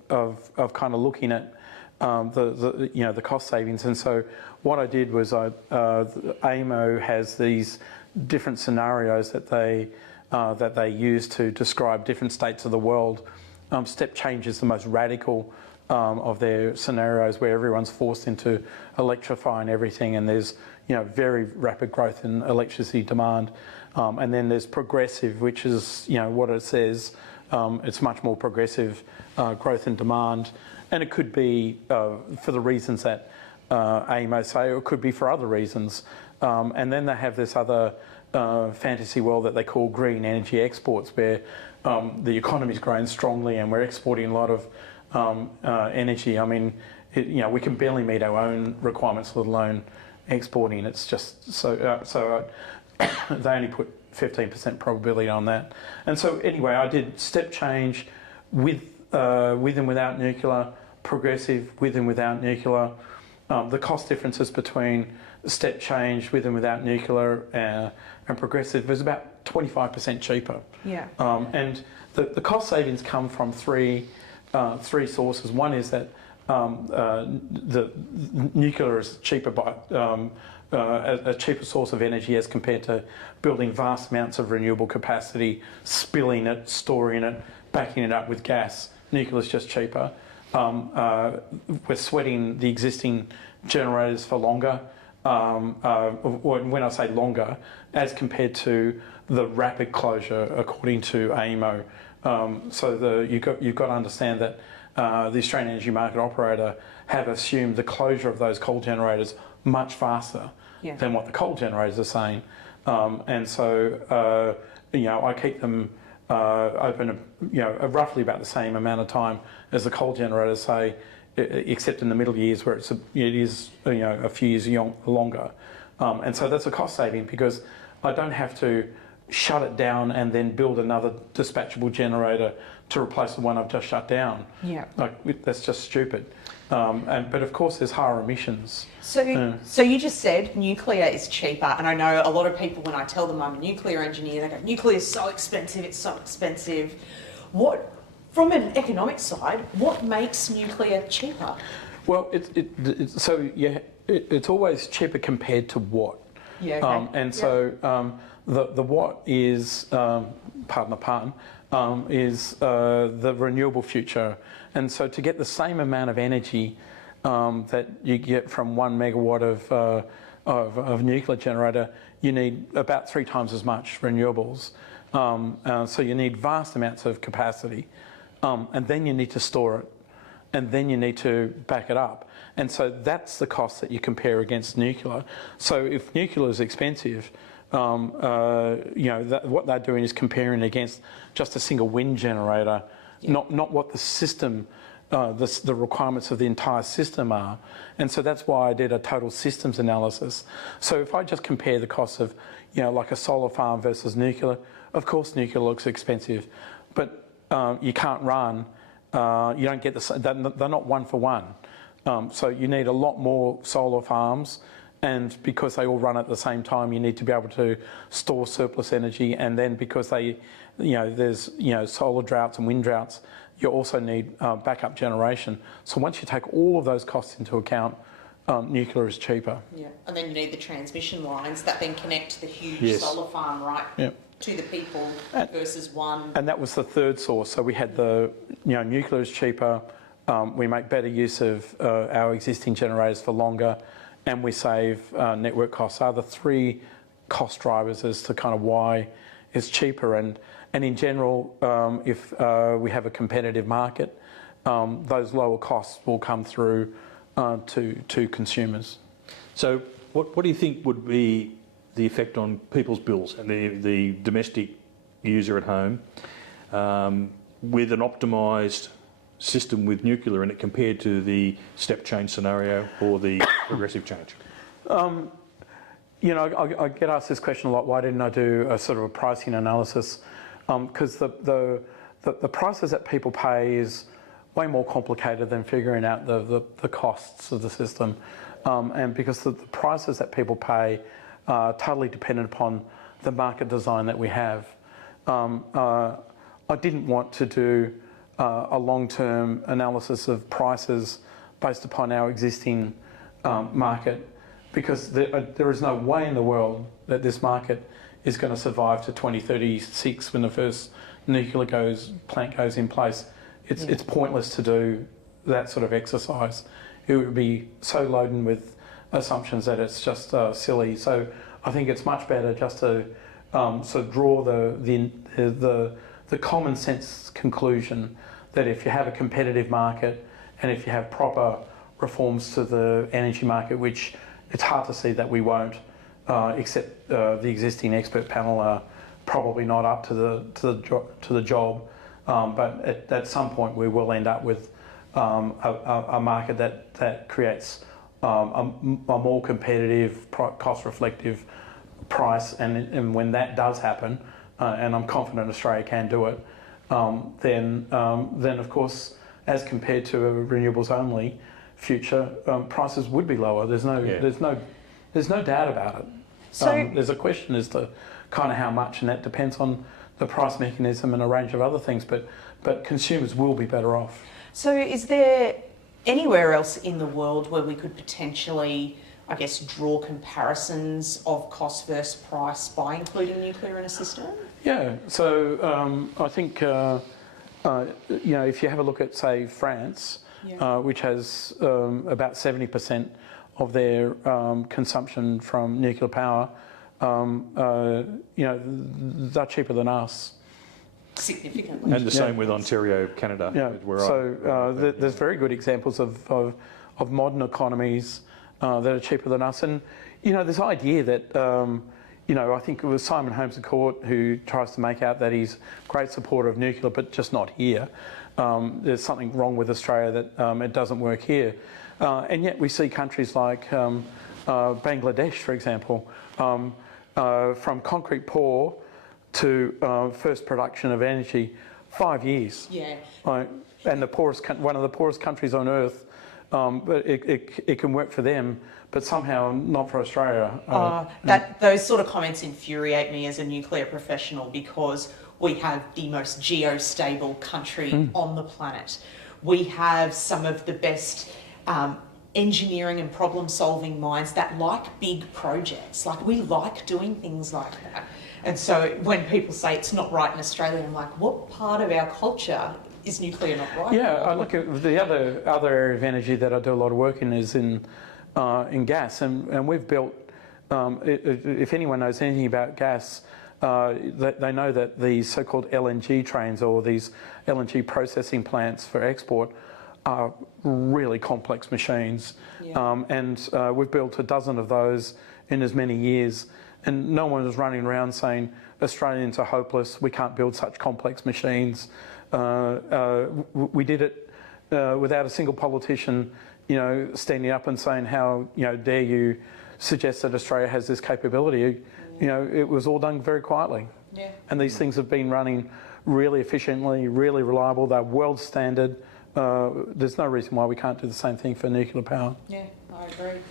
kind of looking at the cost savings, and so what I did was AEMO has these different scenarios that they use to describe different states of the world. Step change is the most radical of their scenarios, where everyone's forced into electrifying everything, and there's very rapid growth in electricity demand. And then there's progressive, which is what it says. It's much more progressive growth in demand, and it could be for the reasons that AEMO say, or it could be for other reasons. And then they have this other fantasy world that they call green energy exports, where the economy's growing strongly and we're exporting a lot of energy. I mean, we can barely meet our own requirements, let alone exporting. It's just so they only put 15% probability on that. And so anyway, I did step change with and without nuclear, progressive with and without nuclear. The cost differences between step change with and without nuclear and progressive was about 25% cheaper. And the cost savings come from three sources. One is that the nuclear is cheaper by a cheaper source of energy as compared to building vast amounts of renewable capacity, spilling it, storing it, backing it up with gas. Nuclear is just cheaper. We're sweating the existing generators for longer. When I say longer, as compared to the rapid closure, according to AEMO. So you've got to understand that the Australian Energy Market Operator have assumed the closure of those coal generators much faster than what the coal generators are saying, and so I keep them open, roughly about the same amount of time as the coal generators say, except in the middle years where it is a few years longer, and so that's a cost saving because I don't have to shut it down and then build another dispatchable generator to replace the one I've just shut down. That's just stupid. But of course there's higher emissions. So you just said nuclear is cheaper, and I know a lot of people, when I tell them I'm a nuclear engineer, they go, nuclear is so expensive, it's so expensive. From an economic side, what makes nuclear cheaper? Well, it's always cheaper compared to what. The what is, pardon the pun, is the renewable future. And so to get the same amount of energy that you get from 1 megawatt of nuclear generator, you need about 3 times as much renewables. So you need vast amounts of capacity. And then you need to store it. And then you need to back it up. And so that's the cost that you compare against nuclear. So if nuclear is expensive, what they're doing is comparing against just a single wind generator, not what the system, the requirements of the entire system are. And so that's why I did a total systems analysis. So if I just compare the cost of, like a solar farm versus nuclear, of course nuclear looks expensive, but you can't run. You don't get they're not one for one. So you need a lot more solar farms, and because they all run at the same time, you need to be able to store surplus energy. And then because there's solar droughts and wind droughts, you also need backup generation. So once you take all of those costs into account, nuclear is cheaper. And then you need the transmission lines that then connect the huge solar farm, right? To the people versus one. And that was the third source. So we had the, nuclear is cheaper, we make better use of our existing generators for longer, and we save network costs. Are the 3 cost drivers as to kind of why it's cheaper. And in general, if we have a competitive market, those lower costs will come through to consumers. So what do you think would be the effect on people's bills and the domestic user at home with an optimised system with nuclear in it compared to the step change scenario or the progressive change? You know, I get asked this question a lot. Why didn't I do a sort of a pricing analysis? Because the prices that people pay is way more complicated than figuring out the costs of the system, and because the prices that people pay are totally dependent upon the market design that we have. I didn't want to do a long-term analysis of prices based upon our existing market, because there is no way in the world that this market is going to survive to 2036 when the first nuclear plant goes in place. It's pointless to do that sort of exercise. It would be so loaded with assumptions that it's just silly. So I think it's much better just to sort of draw the common sense conclusion that if you have a competitive market and if you have proper reforms to the energy market, which it's hard to see that we won't, except the existing expert panel are probably not up to the job. But at some point we will end up with a market that creates a more competitive, cost-reflective price, and when that does happen, and I'm confident Australia can do it, then of course, as compared to a renewables only future, prices would be lower. There's no doubt about it. So there's a question as to kind of how much, and that depends on the price mechanism and a range of other things, but consumers will be better off. So is there anywhere else in the world where we could potentially, I guess, draw comparisons of cost versus price by including nuclear in a system? Yeah, so I think, you know, if you have a look at, say, France, which has about 70% of their consumption from nuclear power, you know, they're cheaper than us. Significantly. And the same with Ontario, Canada. Yeah, Where so there's very good examples of modern economies that are cheaper than us. And, you know, this idea that, you know, I think it was Simon Holmes à Court who tries to make out that he's a great supporter of nuclear, but just not here. There's something wrong with Australia that it doesn't work here. And yet we see countries like Bangladesh, for example, from concrete pour to first production of energy, 5 years. Yeah. And one of the poorest countries on earth, but it can work for them, but somehow not for Australia. Those sort of comments infuriate me as a nuclear professional, because we have the most geostable country on the planet. We have some of the best engineering and problem-solving minds that like big projects. Like, we like doing things like that. And so when people say it's not right in Australia, I'm like, what part of our culture is nuclear not right? Yeah, I look at the other area of energy that I do a lot of work in is in gas, and we've built. If anyone knows anything about gas, they know that these so-called LNG trains, or these LNG processing plants for export, are really complex machines. Yeah. And we've built a dozen of those in as many years. And no one is running around saying Australians are hopeless, we can't build such complex machines. We did it without a single politician, you know, standing up and saying, how, you know, dare you suggest that Australia has this capability. You know, it was all done very quietly. Yeah. And these things have been running really efficiently, really reliable. They're world standard. There's no reason why we can't do the same thing for nuclear power. Yeah, I agree.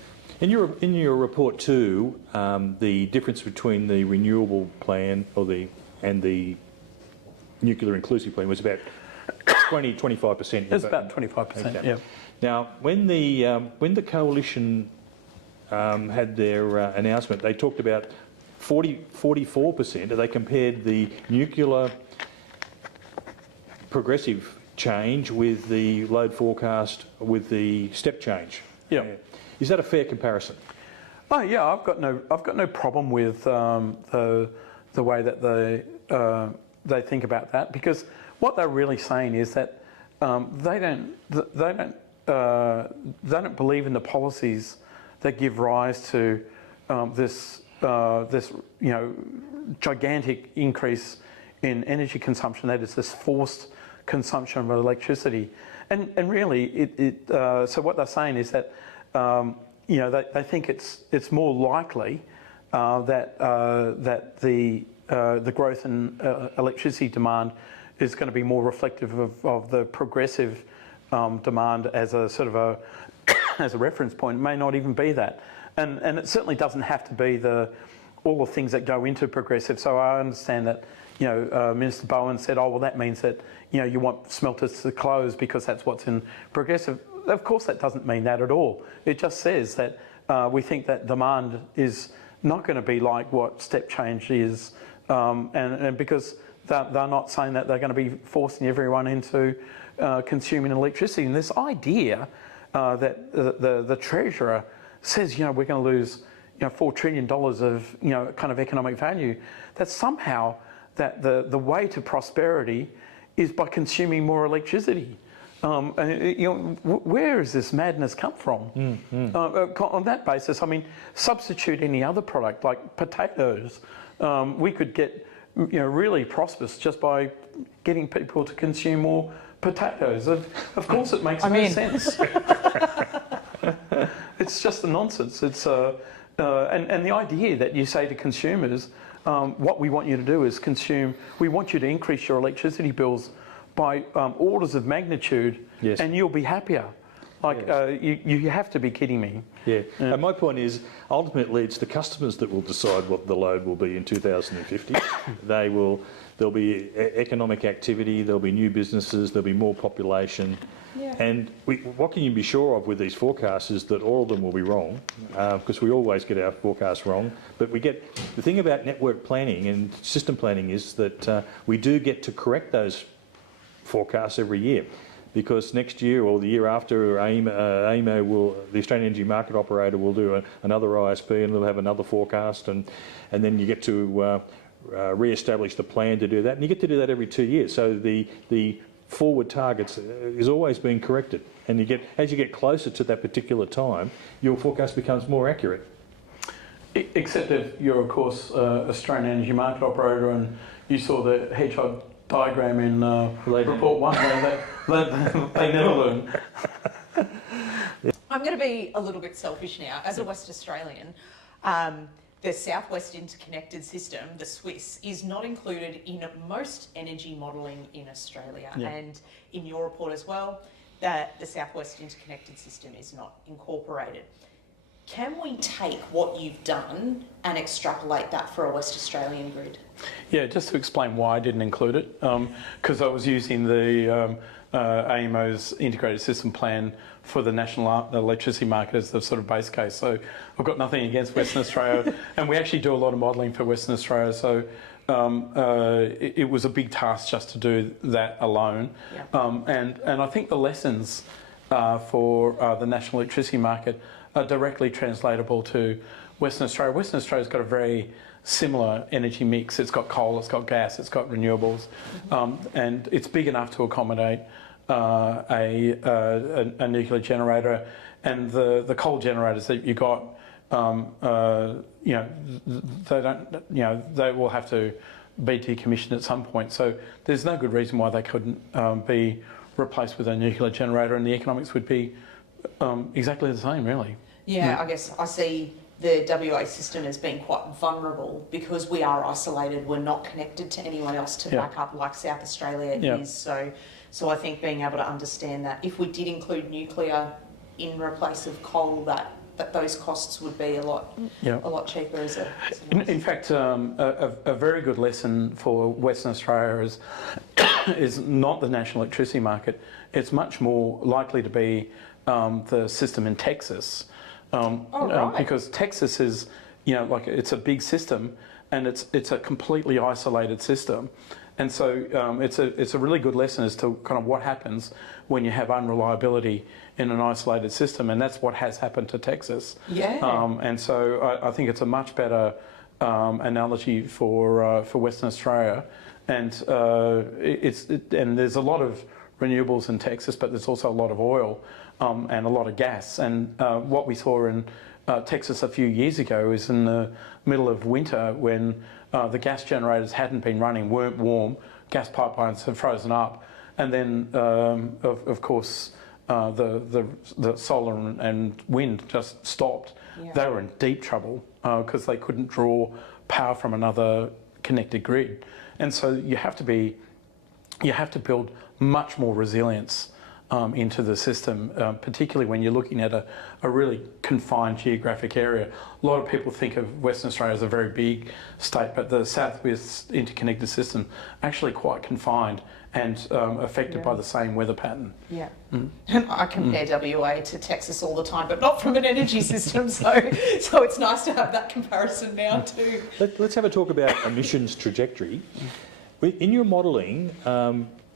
In your report too, the difference between the renewable plan and the nuclear inclusive plan was about 25%. It's about 25%. Okay. Yeah. Now, when the coalition had their announcement, they talked about 44%. They compared the nuclear progressive change with the load forecast with the step change. Yeah. Is that a fair comparison? Oh yeah, I've got no problem with the way that they think about that, because what they're really saying is that they don't believe in the policies that give rise to this this gigantic increase in energy consumption. That is this forced consumption of electricity, and really so what they're saying is that they think it's more likely that the growth in electricity demand is going to be more reflective of the progressive demand as a sort of as a reference point. It may not even be that, and it certainly doesn't have to be all the things that go into progressive. So I understand that Minister Bowen said, oh well, that means that you want smelters to close because that's what's in progressive. Of course, that doesn't mean that at all. It just says that we think that demand is not going to be like what step change is, and because they're not saying that they're going to be forcing everyone into consuming electricity. And this idea that the Treasurer says, we're going to lose $4 trillion of kind of economic value, that somehow that the way to prosperity is by consuming more electricity. Where has this madness come from? On that basis, I mean, substitute any other product like potatoes. We could get really prosperous just by getting people to consume more potatoes. Of course, it makes no sense. It's just a nonsense. It's and the idea that you say to consumers, what we want you to do is consume. We want you to increase your electricity bills by orders of magnitude, yes, and you'll be happier. Like, yes. You have to be kidding me. Yeah. And my point is, ultimately, it's the customers that will decide what the load will be in 2050. There'll be economic activity, there'll be new businesses, there'll be more population. Yeah. And what can you be sure of with these forecasts is that all of them will be wrong, because we always get our forecasts wrong. But the thing about network planning and system planning is that we do get to correct those forecasts every year, because next year or the year after, AEMO the Australian Energy Market Operator will do another ISP, and they'll have another forecast, and then you get to re-establish the plan to do that, and you get to do that every 2 years. So the forward targets is always being corrected, and as you get closer to that particular time, your forecast becomes more accurate. Except if you're, of course, Australian Energy Market Operator, and you saw the hedgehog diagram in report 1 where they never learn. I'm going to be a little bit selfish now. As a West Australian, the Southwest Interconnected System, the SWIS, is not included in most energy modelling in Australia. Yeah. And in your report as well, that the Southwest Interconnected System is not incorporated. Can we take what you've done and extrapolate that for a West Australian grid? Yeah, just to explain why I didn't include it, because I was using the AEMO's integrated system plan for the national electricity market as the sort of base case. So I've got nothing against Western Australia, and we actually do a lot of modelling for Western Australia. So it was a big task just to do that alone. Yeah. And I think the lessons for the national electricity market are directly translatable to Western Australia. Western Australia's got a very similar energy mix. It's got coal, it's got gas, it's got renewables, and it's big enough to accommodate a nuclear generator. And the coal generators that you got, they will have to be decommissioned at some point. So there's no good reason why they couldn't be replaced with a nuclear generator, and the economics would be exactly the same, really. Yeah, I guess I see the WA system as being quite vulnerable because we are isolated. We're not connected to anyone else to back up like South Australia is. So I think being able to understand that if we did include nuclear in replace of coal, that those costs would be a lot cheaper as a in fact, a very good lesson for Western Australia is not the national electricity market. It's much more likely to be the system in Texas. Because Texas is, it's a big system, and it's a completely isolated system, and so it's a really good lesson as to kind of what happens when you have unreliability in an isolated system, and that's what has happened to Texas. Yeah. And so I think it's a much better analogy for Western Australia, and and there's a lot of renewables in Texas, but there's also a lot of oil. And a lot of gas, and what we saw in Texas a few years ago is in the middle of winter when the gas generators hadn't been running, weren't warm, gas pipelines had frozen up, and then of course the solar and wind just stopped. Yeah. They were in deep trouble because they couldn't draw power from another connected grid, and so you have to build much more resilience into the system, particularly when you're looking at a really confined geographic area. A lot of people think of Western Australia as a very big state, but the Southwest interconnected system actually quite confined and affected by the same weather pattern. Yeah. And I compare WA to Texas all the time, but not from an energy system, so it's nice to have that comparison now too. Let's have a talk about emissions trajectory. In your modelling,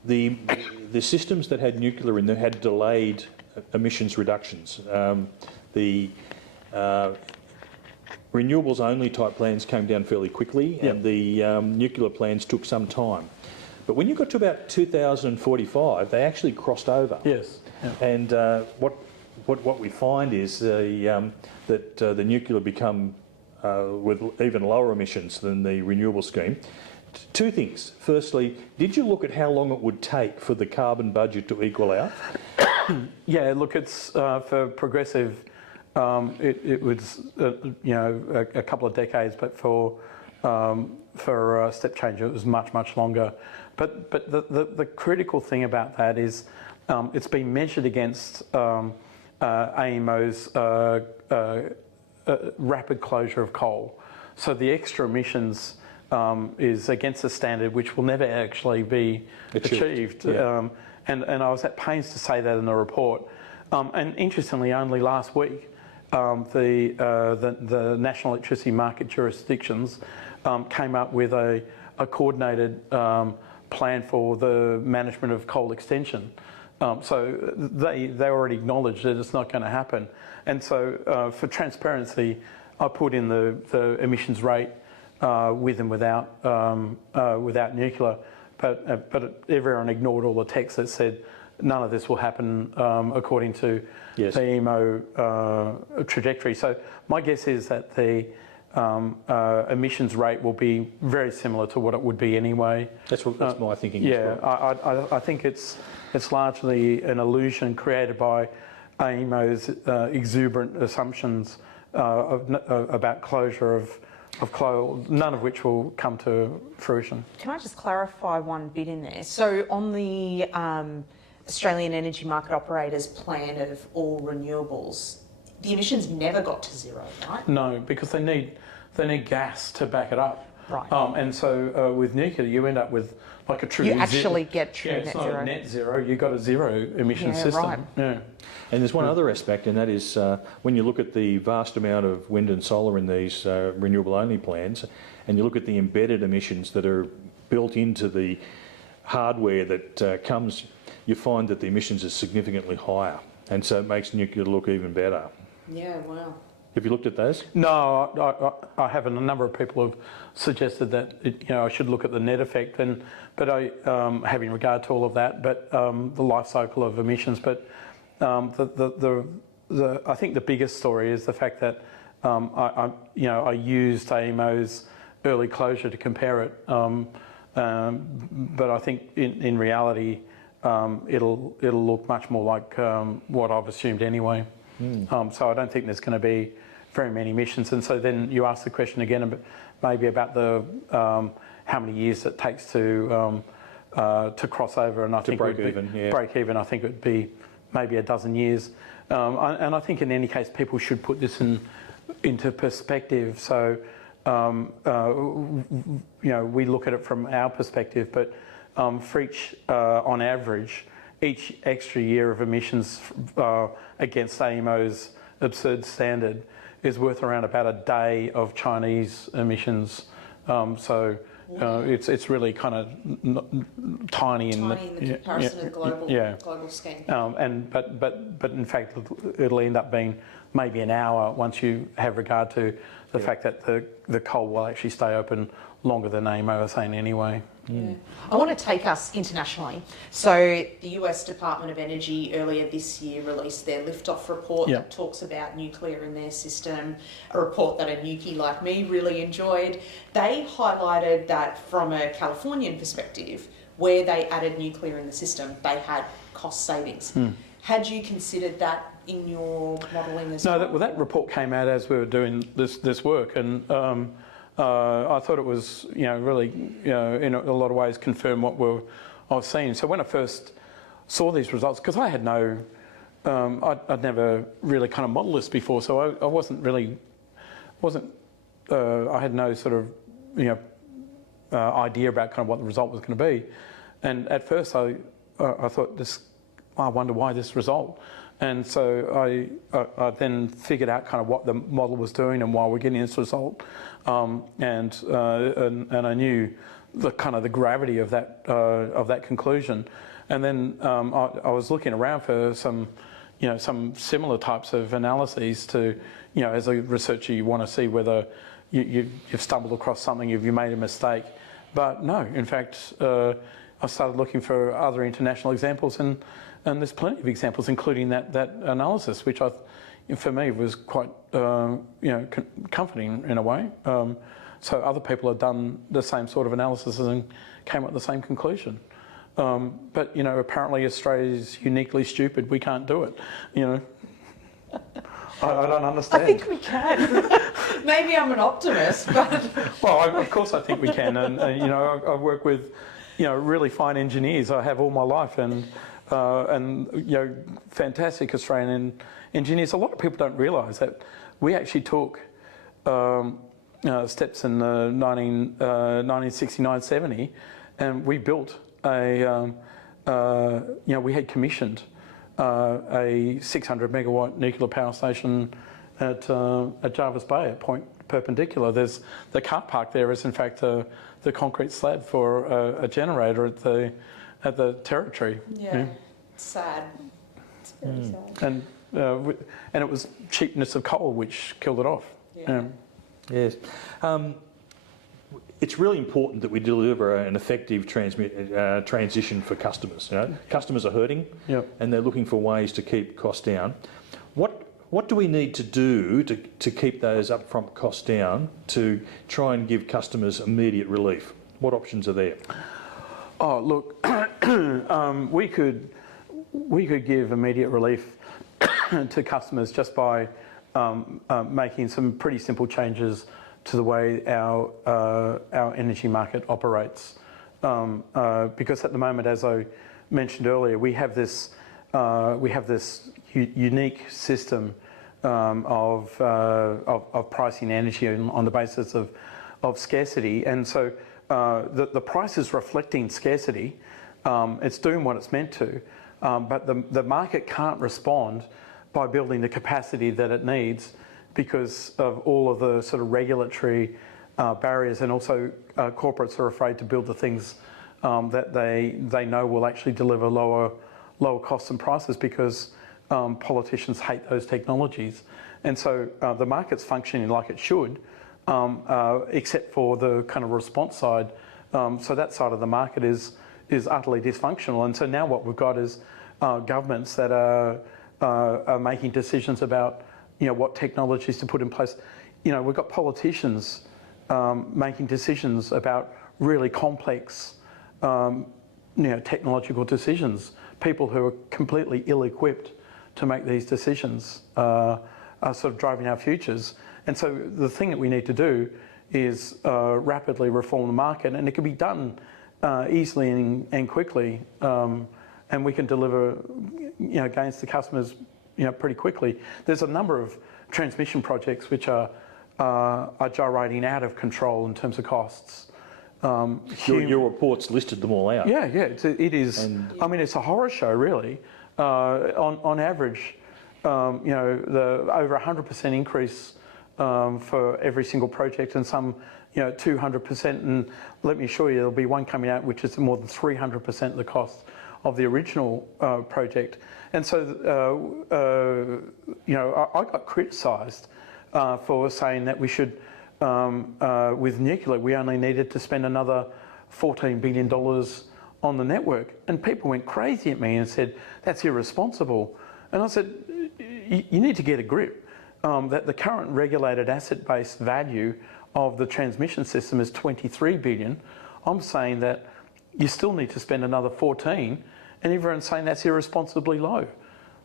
the systems that had nuclear in them had delayed emissions reductions. The renewables only type plans came down fairly quickly, and the nuclear plans took some time. But when you got to about 2045, they actually crossed over. Yes. Yeah. And what we find is that the nuclear become with even lower emissions than the renewable scheme. Two things. Firstly, did you look at how long it would take for the carbon budget to equal out? Yeah, look, it's for progressive, it was a couple of decades, but for step change it was much longer. But the critical thing about that is it's been measured against AEMO's rapid closure of coal. So the extra emissions is against a standard which will never actually be achieved. Yeah. And I was at pains to say that in the report. And interestingly, only last week, the National Electricity Market jurisdictions came up with a coordinated plan for the management of coal extension. So they already acknowledged that it's not going to happen. And so for transparency, I put in the emissions rate with and without nuclear, but everyone ignored all the text that said none of this will happen according to the EMO trajectory. So my guess is that the emissions rate will be very similar to what it would be anyway. That's my thinking. Yeah, as well. I think it's largely an illusion created by AEMO's exuberant assumptions about closure of coal, none of which will come to fruition. Can I just clarify one bit in there? So on the Australian Energy Market Operator's plan of all renewables, the emissions never got to zero, right? No, because they need gas to back it up. Right. And so with nuclear, you end up with like a true You actually get true net it's zero. not net zero. You've got a zero emission system. Right. Yeah. And there's one other aspect, and that is when you look at the vast amount of wind and solar in these renewable-only plans, and you look at the embedded emissions that are built into the hardware that comes, you find that the emissions are significantly higher, and so it makes nuclear look even better. Yeah, wow. Have you looked at those? No, I haven't. A number of people have suggested that I should look at the net effect, but I having regard to all of that, but the life cycle of emissions. But I think the biggest story is the fact that I used AEMO's early closure to compare it, but I think in reality it'll look much more like what I've assumed anyway. So I don't think there's going to be very many emissions. And so then you ask the question again, maybe about the how many years it takes to cross over, and I think break even. Break even. I think it would be maybe a dozen years. And I think in any case, people should put this into perspective. So we look at it from our perspective, but for each, on average, each extra year of emissions against AEMO's absurd standard is worth around about a day of Chinese emissions. It's really kind of tiny in the comparison of the global scheme. But in fact, it'll end up being maybe an hour once you have regard to the fact that the coal will actually stay open longer than AEMO are saying anyway. Yeah. I want to take us internationally. So the US Department of Energy earlier this year released their liftoff report that talks about nuclear in their system, a report that a newkie like me really enjoyed. They highlighted that from a Californian perspective, where they added nuclear in the system, they had cost savings. Had you considered that in your modelling as well? No, that report came out as we were doing this work, and I thought it was, really, in a lot of ways confirmed what I was seeing. So when I first saw these results, because I had I'd never really kind of modelled this before, so I had no sort of, idea about kind of what the result was going to be. And at first I thought I wonder why this result. And so I then figured out kind of what the model was doing and why we're getting this result, and I knew the gravity of that conclusion. And then I was looking around for some similar types of analyses to, as a researcher, you want to see whether you've stumbled across something, if you made a mistake. But no, in fact, I started looking for other international examples, and there's plenty of examples, including that analysis, which for me was quite comforting in a way. So other people have done the same sort of analysis and came up with the same conclusion. But apparently Australia's uniquely stupid. We can't do it. I don't understand. I think we can. Maybe I'm an optimist, but well, of course I think we can, and I work with really fine engineers. I have all my life, and fantastic Australian engineers. A lot of people don't realise that we actually took steps in the 1969-70, and we built we had commissioned a 600 megawatt nuclear power station at Jervis Bay at Point Perpendicular. There's the car park there is in fact the concrete slab for a generator at the territory. Yeah. It's sad. It's very sad. And it was cheapness of coal which killed it off. Yeah. Yes. It's really important that we deliver an effective transition for customers. Customers are hurting, and they're looking for ways to keep costs down. What do we need to do to keep those upfront costs down to try and give customers immediate relief? What options are there? Oh, look, we could give immediate relief to customers just by making some pretty simple changes to the way our energy market operates. Because at the moment, as I mentioned earlier, we have this unique system of pricing energy on the basis of scarcity, and so the price is reflecting scarcity. It's doing what it's meant to, but the market can't respond by building the capacity that it needs because of all of the sort of regulatory barriers, and also corporates are afraid to build the things that they know will actually deliver lower costs and prices because politicians hate those technologies. And so the market's functioning like it should, except for the kind of response side. So that side of the market is utterly dysfunctional. And so now what we've got is governments that are making decisions about what technologies to put in place. We've got politicians making decisions about really complex technological decisions. People who are completely ill-equipped to make these decisions are sort of driving our futures. And so the thing that we need to do is rapidly reform the market, and it can be done easily and quickly, and we can deliver gains to customers pretty quickly. There's a number of transmission projects which are gyrating out of control in terms of costs. Your report's listed them all out. Yeah, it is. I mean, it's a horror show, really. On average, the over 100% increase for every single project, and some 200%. And let me assure you, there'll be one coming out which is more than 300% of the cost of the original project. And so, I got criticised for saying that we should with nuclear, we only needed to spend another $14 billion on the network. And people went crazy at me and said, that's irresponsible. And I said, you need to get a grip. That the current regulated asset-based value of the transmission system is $23 billion. I'm saying that you still need to spend another 14, and everyone's saying that's irresponsibly low.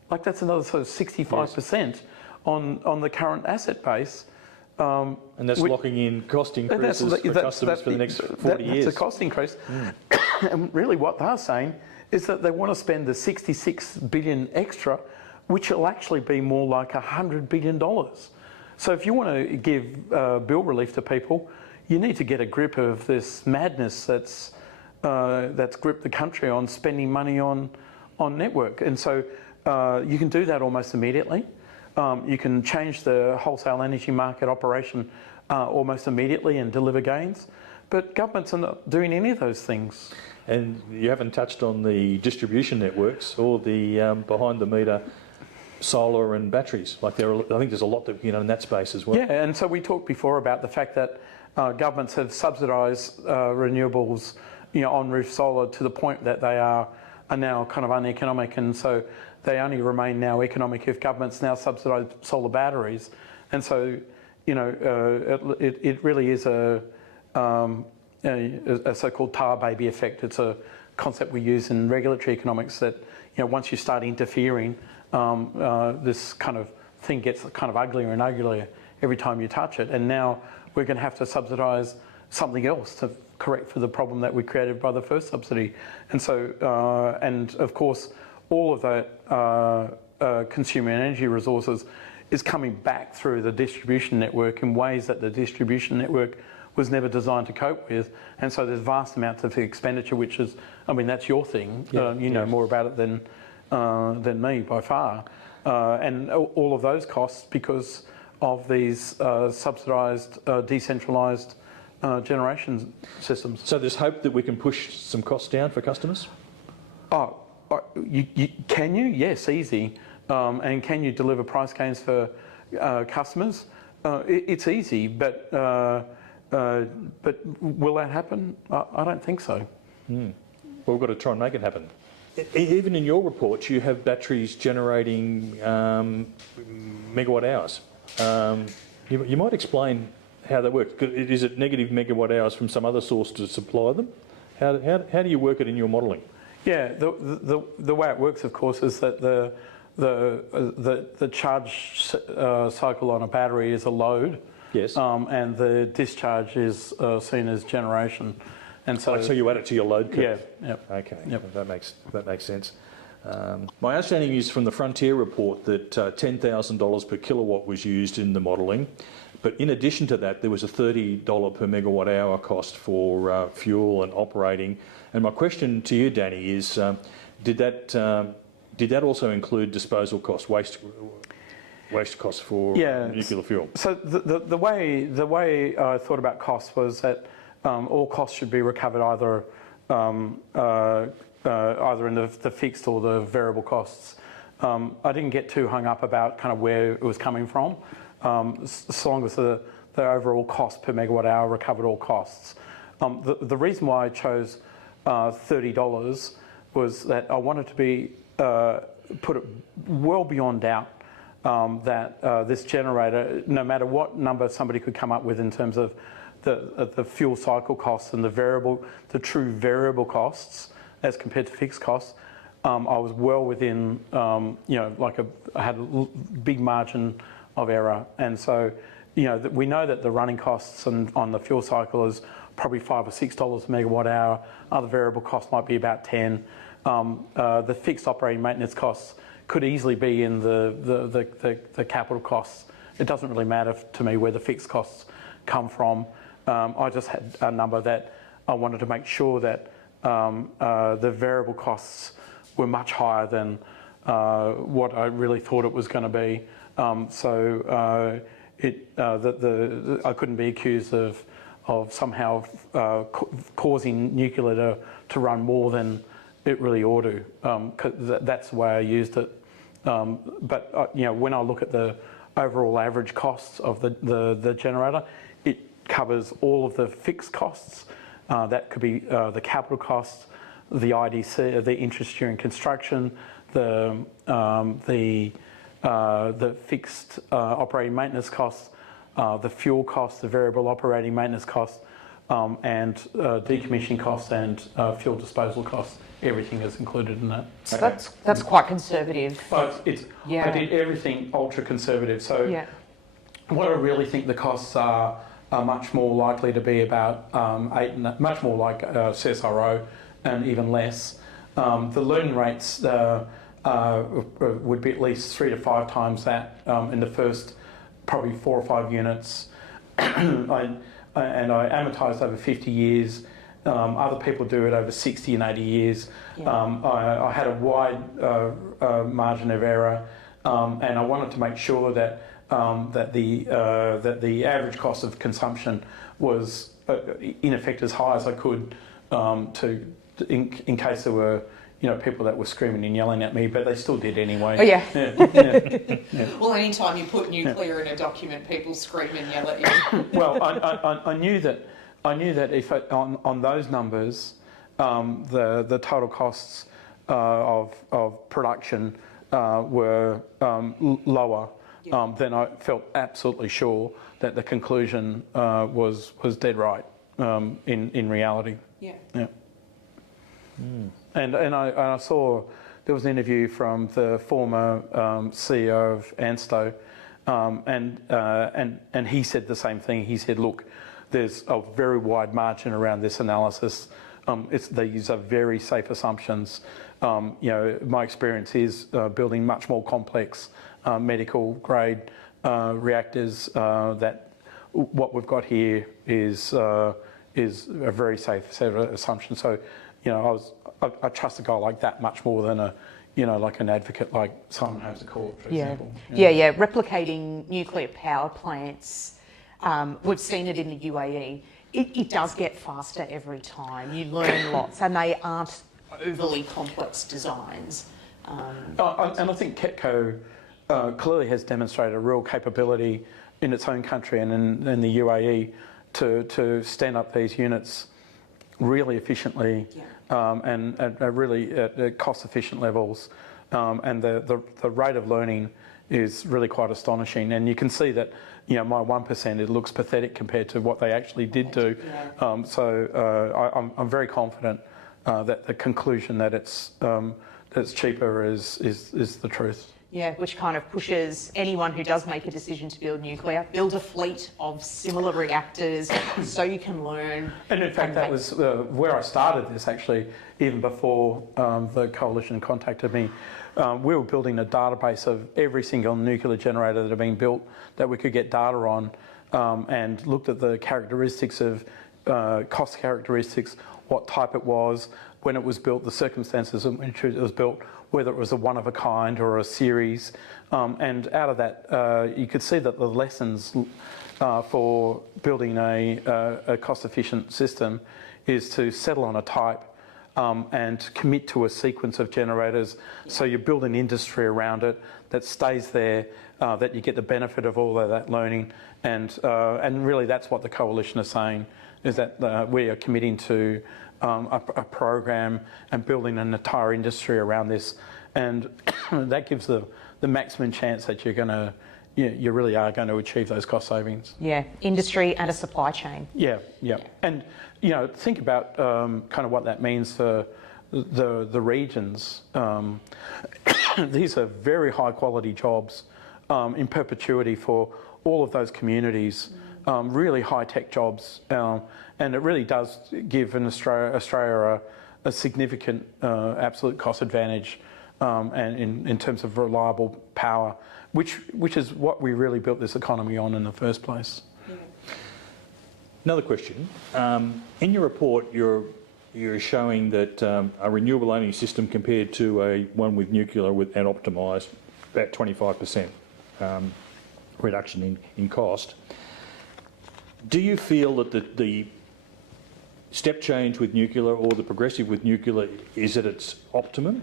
Like that's another sort of 65% on the current asset base. And that's locking in cost increases for customers for the next 40 years. That's a cost increase. And really what they're saying is that they want to spend the $66 billion extra, which will actually be more like $100 billion. So if you want to give bill relief to people, you need to get a grip of this madness that's gripped the country on spending money on network. And so you can do that almost immediately. You can change the wholesale energy market operation almost immediately and deliver gains. But governments are not doing any of those things. And you haven't touched on the distribution networks or the behind-the-meter solar and batteries. Like I think there's a lot that, in that space as well. Yeah, and so we talked before about the fact that governments have subsidised renewables, on-roof solar to the point that they are now kind of uneconomic, and so they only remain now economic if governments now subsidise solar batteries. And so, it really is a so-called tar baby effect. It's a concept we use in regulatory economics that, once you start interfering, this kind of thing gets kind of uglier and uglier every time you touch it. And now we're going to have to subsidise something else to correct for the problem that we created by the first subsidy. And so, and of course, all of that consumer energy resources is coming back through the distribution network in ways that the distribution network was never designed to cope with. And so there's vast amounts of expenditure, which is, that's your thing. You know more about it than me by far. And all of those costs because of these subsidised, decentralised generation systems. So there's hope that we can push some costs down for customers? Can you? Yes, easy. And can you deliver price gains for customers? It's easy, but will that happen? I don't think so. Well, we've got to try and make it happen. Even in your reports, you have batteries generating megawatt hours. You might explain how that works. Is it negative megawatt hours from some other source to supply them? How do you work it in your modelling? Yeah, the way it works, of course, is that the charge cycle on a battery is a load. Yes. And the discharge is seen as generation. And so you add it to your load curve? Yeah. Yep. Okay. Yep. That makes sense. My understanding is from the Frontier report that $10,000 per kilowatt was used in the modelling, but in addition to that, there was a $30 per megawatt hour cost for fuel and operating. And my question to you, Danny, is did that also include disposal costs, waste costs for nuclear fuel? So the way I thought about costs was that all costs should be recovered either in the fixed or the variable costs. I didn't get too hung up about kind of where it was coming from, as long as the overall cost per megawatt hour recovered all costs. The reason why I chose $30 was that I wanted to be put it well beyond doubt that this generator, no matter what number somebody could come up with in terms of the fuel cycle costs and the true variable costs as compared to fixed costs, I was well within, I had a big margin of error. And so, we know that the running costs on the fuel cycle is probably $5 or $6 a megawatt hour. Other variable costs might be about 10. The fixed operating maintenance costs could easily be in the capital costs. It doesn't really matter to me where the fixed costs come from. I just had a number that I wanted to make sure that the variable costs were much higher than what I really thought it was going to be. I couldn't be accused of somehow causing nuclear to run more than it really ought to. 'Cause that's the way I used it. But when I look at the overall average costs of the generator, covers all of the fixed costs. That could be the capital costs, the IDC, the interest during construction, the fixed operating maintenance costs, the fuel costs, the variable operating maintenance costs, and decommissioning costs and fuel disposal costs. Everything is included in that. So that's quite conservative. But I did everything ultra conservative. So what I really think the costs are much more likely to be about much more like CSIRO and even less. The learning rates would be at least 3 to 5 times that in the first probably 4 or 5 units. I amortised over 50 years. Other people do it over 60 and 80 years. I had a wide margin of error, and I wanted to make sure that the average cost of consumption was in effect as high as I could, in case there were people that were screaming and yelling at me, but they still did anyway. Oh yeah. Well, anytime you put nuclear in a document, people scream and yell at you. Well, I knew that if on those numbers, the total costs of production were lower, then I felt absolutely sure that the conclusion was dead right in reality. Yeah. And I saw there was an interview from the former CEO of ANSTO, and he said the same thing. He said, look, there's a very wide margin around this analysis. These are very safe assumptions. My experience is building much more complex medical grade reactors. That what we've got here is a very safe set of assumptions. So, I trust a guy like that much more than like an advocate like Simon Holmes à Court, for example. Yeah. Replicating nuclear power plants. We've seen it in the UAE. It does get faster every time. You learn lots, and they aren't overly complex designs. And I think KEPCO clearly has demonstrated a real capability in its own country and in the UAE to stand up these units really efficiently and really at cost-efficient levels. And the rate of learning is really quite astonishing. And you can see that, my 1%, it looks pathetic compared to what they actually did do. So I'm very confident that the conclusion that it's cheaper is the truth. Yeah, which kind of pushes anyone who does make a decision to build nuclear, build a fleet of similar reactors so you can learn. And in fact, that was where I started this actually, even before the coalition contacted me. We were building a database of every single nuclear generator that had been built that we could get data on, and looked at the characteristics of cost characteristics, what type it was, when it was built, the circumstances in which it was built, whether it was a one-of-a-kind or a series. And out of that, you could see that the lessons for building a cost-efficient system is to settle on a type and commit to a sequence of generators. So you build an industry around it that stays there, that you get the benefit of all of that learning. And really that's what the coalition is saying, is that we are committing to a program and building an entire industry around this, and that gives the maximum chance that you really are going to achieve those cost savings. Yeah, industry and a supply chain. Yeah. And think about kind of what that means for the regions. These are very high quality jobs in perpetuity for all of those communities. Really high tech jobs. And it really does give Australia a significant absolute cost advantage, and in terms of reliable power, which is what we really built this economy on in the first place. Yeah. Another question. In your report, you're showing that a renewable only system compared to one with nuclear and optimised, about 25% reduction in cost. Do you feel that the step change with nuclear or the progressive with nuclear is at its optimum?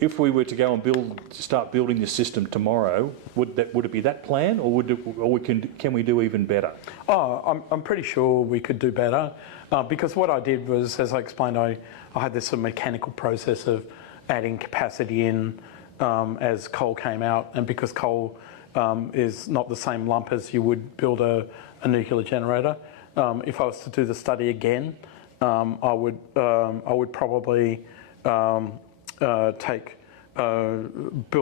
if we were to go and start building the system tomorrow, would it be that plan, or can we do even better? Oh, I'm pretty sure we could do better, because what I did was, as I explained, I had this sort of mechanical process of adding capacity in as coal came out, and because coal is not the same lump as you would build a nuclear generator. If I was to do the study again, I would probably build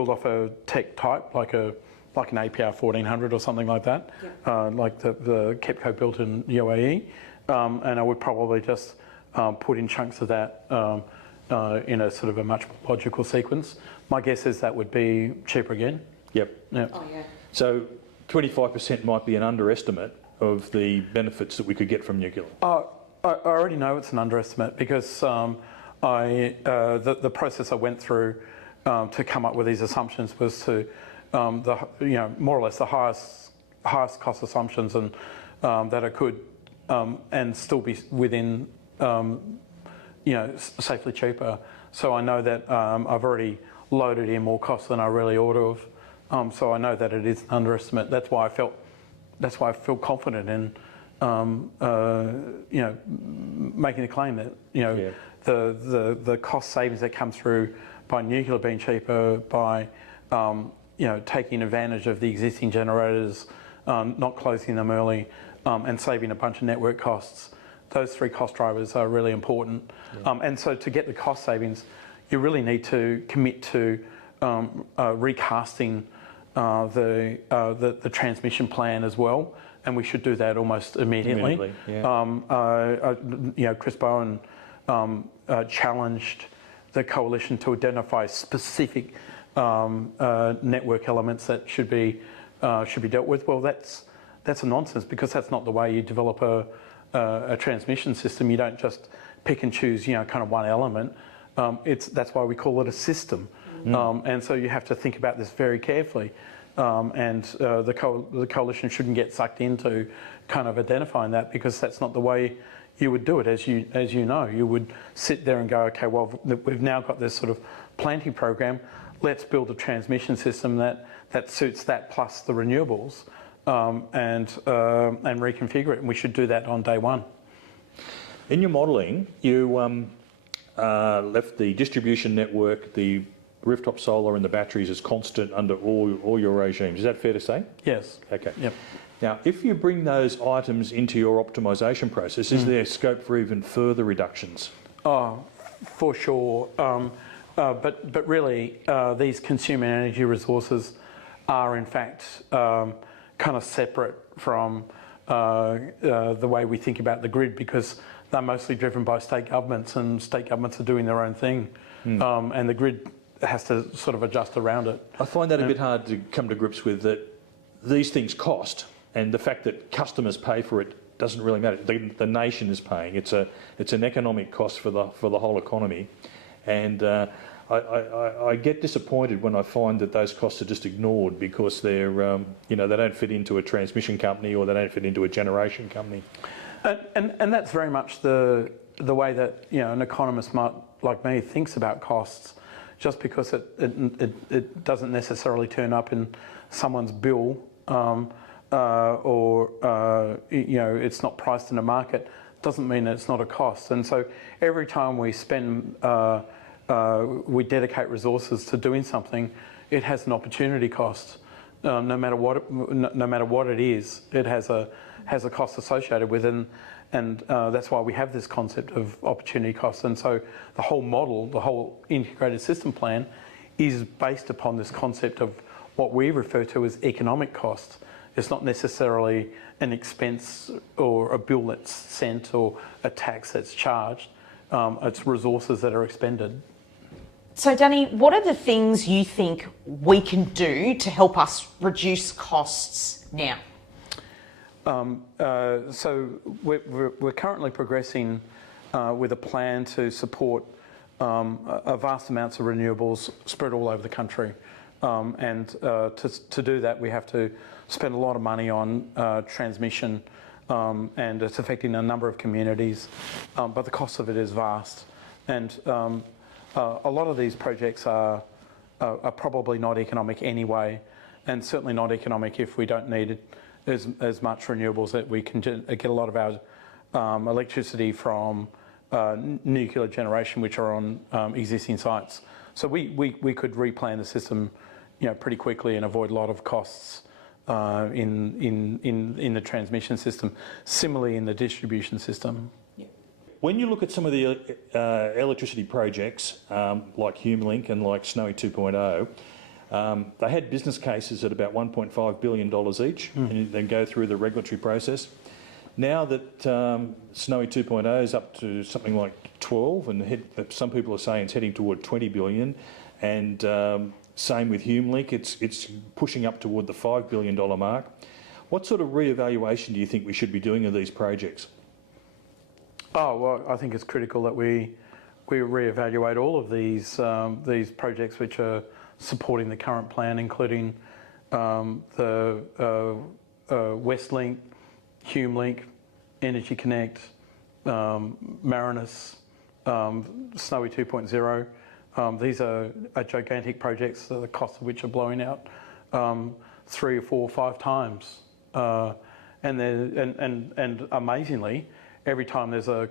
off a tech type like an APR 1400 or something like that, like the KEPCO built in UAE, and I would probably just put in chunks of that in a sort of a much more logical sequence. My guess is that would be cheaper again. Yep. Oh, yeah. So 25% might be an underestimate of the benefits that we could get from nuclear. I already know it's an underestimate, because the process I went through to come up with these assumptions was to more or less the highest cost assumptions, and that I could and still be within safely cheaper. So I know that I've already loaded in more costs than I really ought to have. So I know that it is an underestimate. That's why I feel confident in making the claim that the cost savings that come through by nuclear being cheaper, by taking advantage of the existing generators, not closing them early, and saving a bunch of network costs. Those three cost drivers are really important. And so to get the cost savings, you really need to commit to recasting the transmission plan as well, and we should do that almost immediately. Chris Bowen challenged the coalition to identify specific network elements that should be dealt with. Well, that's a nonsense, because that's not the way you develop a transmission system. You don't just pick and choose, kind of one element. That's why we call it a system. And so you have to think about this very carefully. And the coalition shouldn't get sucked into kind of identifying that, because that's not the way you would do it. As you know, you would sit there and go, okay, well, we've now got this sort of planting program. Let's build a transmission system that suits that plus the renewables, and reconfigure it. And we should do that on day one. In your modelling, you left the distribution network, the rooftop solar and the batteries as constant under all your regimes. Is that fair to say? Yes. Okay. Yep. Now, if you bring those items into your optimisation process, is there scope for even further reductions? Oh, for sure. But really, these consumer energy resources are in fact kind of separate from the way we think about the grid, because they're mostly driven by state governments, and state governments are doing their own thing, and the grid has to sort of adjust around it. I find that a bit hard to come to grips with, that these things cost, and the fact that customers pay for it doesn't really matter. The nation is paying. It's an economic cost for the whole economy, and I get disappointed when I find that those costs are just ignored, because they're they don't fit into a transmission company, or they don't fit into a generation company. And that's very much the way that an economist like me thinks about costs. Just because it doesn't necessarily turn up in someone's bill, or it's not priced in a market, doesn't mean it's not a cost. And so every time we we dedicate resources to doing something, it has an opportunity cost. No matter what it is, it has a cost associated with it. And that's why we have this concept of opportunity costs. And so the whole model, the whole integrated system plan, is based upon this concept of what we refer to as economic cost. It's not necessarily an expense or a bill that's sent or a tax that's charged. It's resources that are expended. So, Danny, what are the things you think we can do to help us reduce costs now? So we're currently progressing with a plan to support a vast amounts of renewables spread all over the country. And to do that, we have to spend a lot of money on transmission, and it's affecting a number of communities, but the cost of it is vast. And a lot of these projects are probably not economic anyway, and certainly not economic if we don't need as much renewables, that we can get a lot of our electricity from nuclear generation, which are on existing sites. So we could replan the system, pretty quickly and avoid a lot of costs in the transmission system. Similarly, in the distribution system. When you look at some of the electricity projects like HumeLink and like Snowy 2.0, they had business cases at about $1.5 billion each, and then go through the regulatory process. Now that Snowy 2.0 is up to something like 12, and some people are saying it's heading toward 20 billion, and same with HumeLink, it's pushing up toward the $5 billion mark. What sort of re-evaluation do you think we should be doing of these projects? Oh, well, I think it's critical that we re-evaluate all of these projects which are supporting the current plan, including the Westlink, HumeLink, Energy Connect, Marinus, Snowy 2.0. These are gigantic projects, the cost of which are blowing out 3 or 4 or 5 times. And amazingly, every time there's a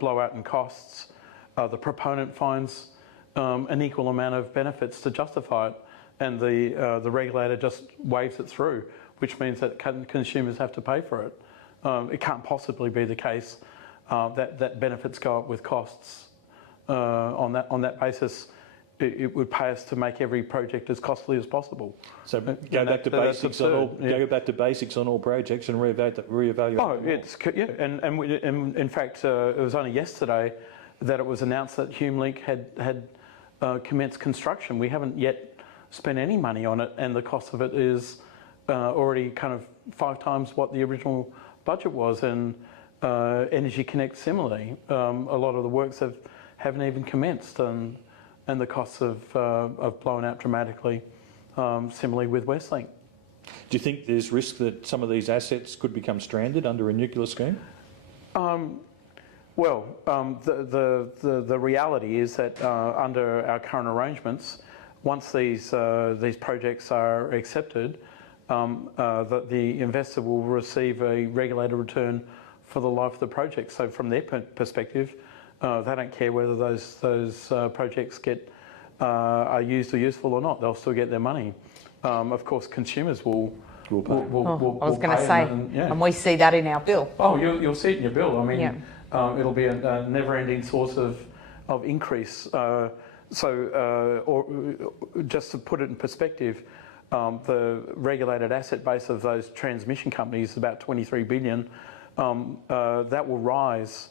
blowout in costs, the proponent finds an equal amount of benefits to justify it, and the regulator just waves it through, which means that consumers have to pay for it. It can't possibly be the case that benefits go up with costs. On that basis, it would pay us to make every project as costly as possible. So go back to basics on all. Go back to basics on all projects and reevaluate. Oh, and in fact, it was only yesterday that it was announced that HumeLink had commenced construction. We haven't yet spent any money on it, and the cost of it is already kind of 5 times what the original budget was. And Energy Connect similarly, a lot of the works haven't even commenced, and the costs have blown out dramatically. Similarly with Westlink. Do you think there's risk that some of these assets could become stranded under a nuclear scheme? Well, the reality is that under our current arrangements, once these projects are accepted, the investor will receive a regulated return for the life of the project. So from their perspective, they don't care whether those projects are used or useful or not. They'll still get their money. Of course, consumers will pay. I was going to say, and we see that in our bill. Oh, you'll see it in your bill. I mean, it'll be a never-ending source of increase. Or just to put it in perspective, the regulated asset base of those transmission companies is about 23 billion. That will rise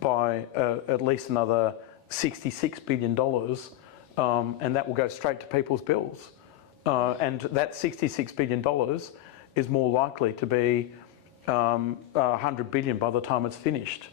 by at least another $66 billion, and that will go straight to people's bills. And that $66 billion is more likely to be $100 billion by the time it's finished.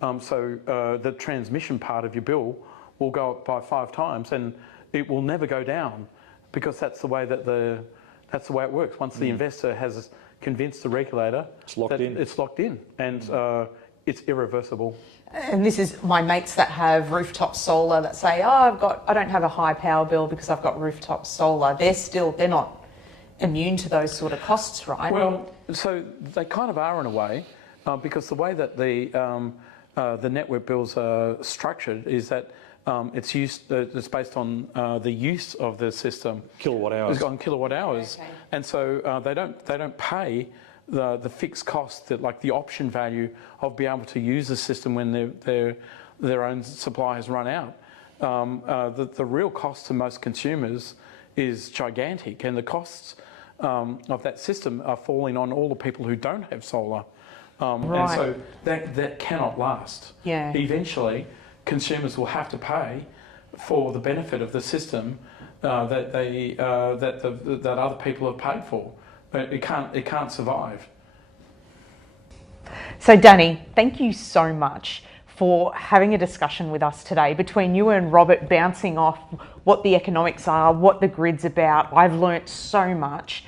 So the transmission part of your bill will go up by 5 times, and it will never go down, because that's the way it works. Once the investor has convinced the regulator, it's locked in, and it's irreversible. And this is my mates that have rooftop solar that say, oh, I don't have a high power bill because I've got rooftop solar. They're not immune to those sort of costs, right? Well, so they kind of are in a way, because the way that the network bills are structured is that it's based on the use of the system. Kilowatt hours. On kilowatt hours. Okay. And so they don't pay the fixed cost, that like the option value of being able to use the system when their own supply has run out. The real cost to most consumers is gigantic, and the costs of that system are falling on all the people who don't have solar. Right. And so that cannot last. Yeah. Eventually, consumers will have to pay for the benefit of the system that other people have paid for. But it can't survive. So Danny, thank you so much for having a discussion with us today. Between you and Robert bouncing off what the economics are, what the grid's about, I've learnt so much.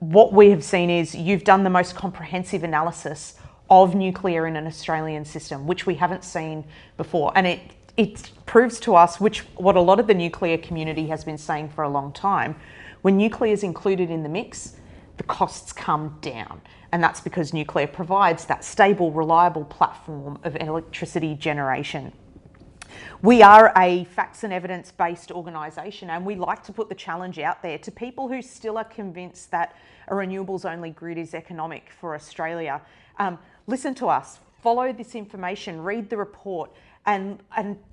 What we have seen is you've done the most comprehensive analysis of nuclear in an Australian system, which we haven't seen before. And it proves to us what a lot of the nuclear community has been saying for a long time. When nuclear is included in the mix, the costs come down. And that's because nuclear provides that stable, reliable platform of electricity generation. We are a facts and evidence-based organisation, and we like to put the challenge out there to people who still are convinced that a renewables-only grid is economic for Australia. Listen to us, follow this information, read the report, and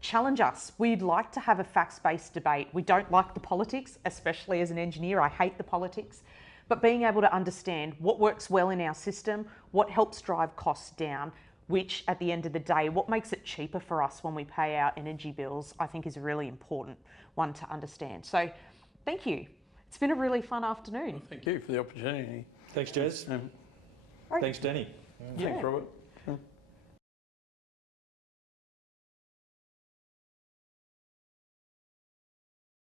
challenge us. We'd like to have a facts-based debate. We don't like the politics, especially as an engineer. I hate the politics. But being able to understand what works well in our system, what helps drive costs down, which at the end of the day, what makes it cheaper for us when we pay our energy bills, I think is a really important one to understand. So thank you. It's been a really fun afternoon. Well, thank you for the opportunity. Thanks, Jez. Thanks, Danny. Thanks, Robert.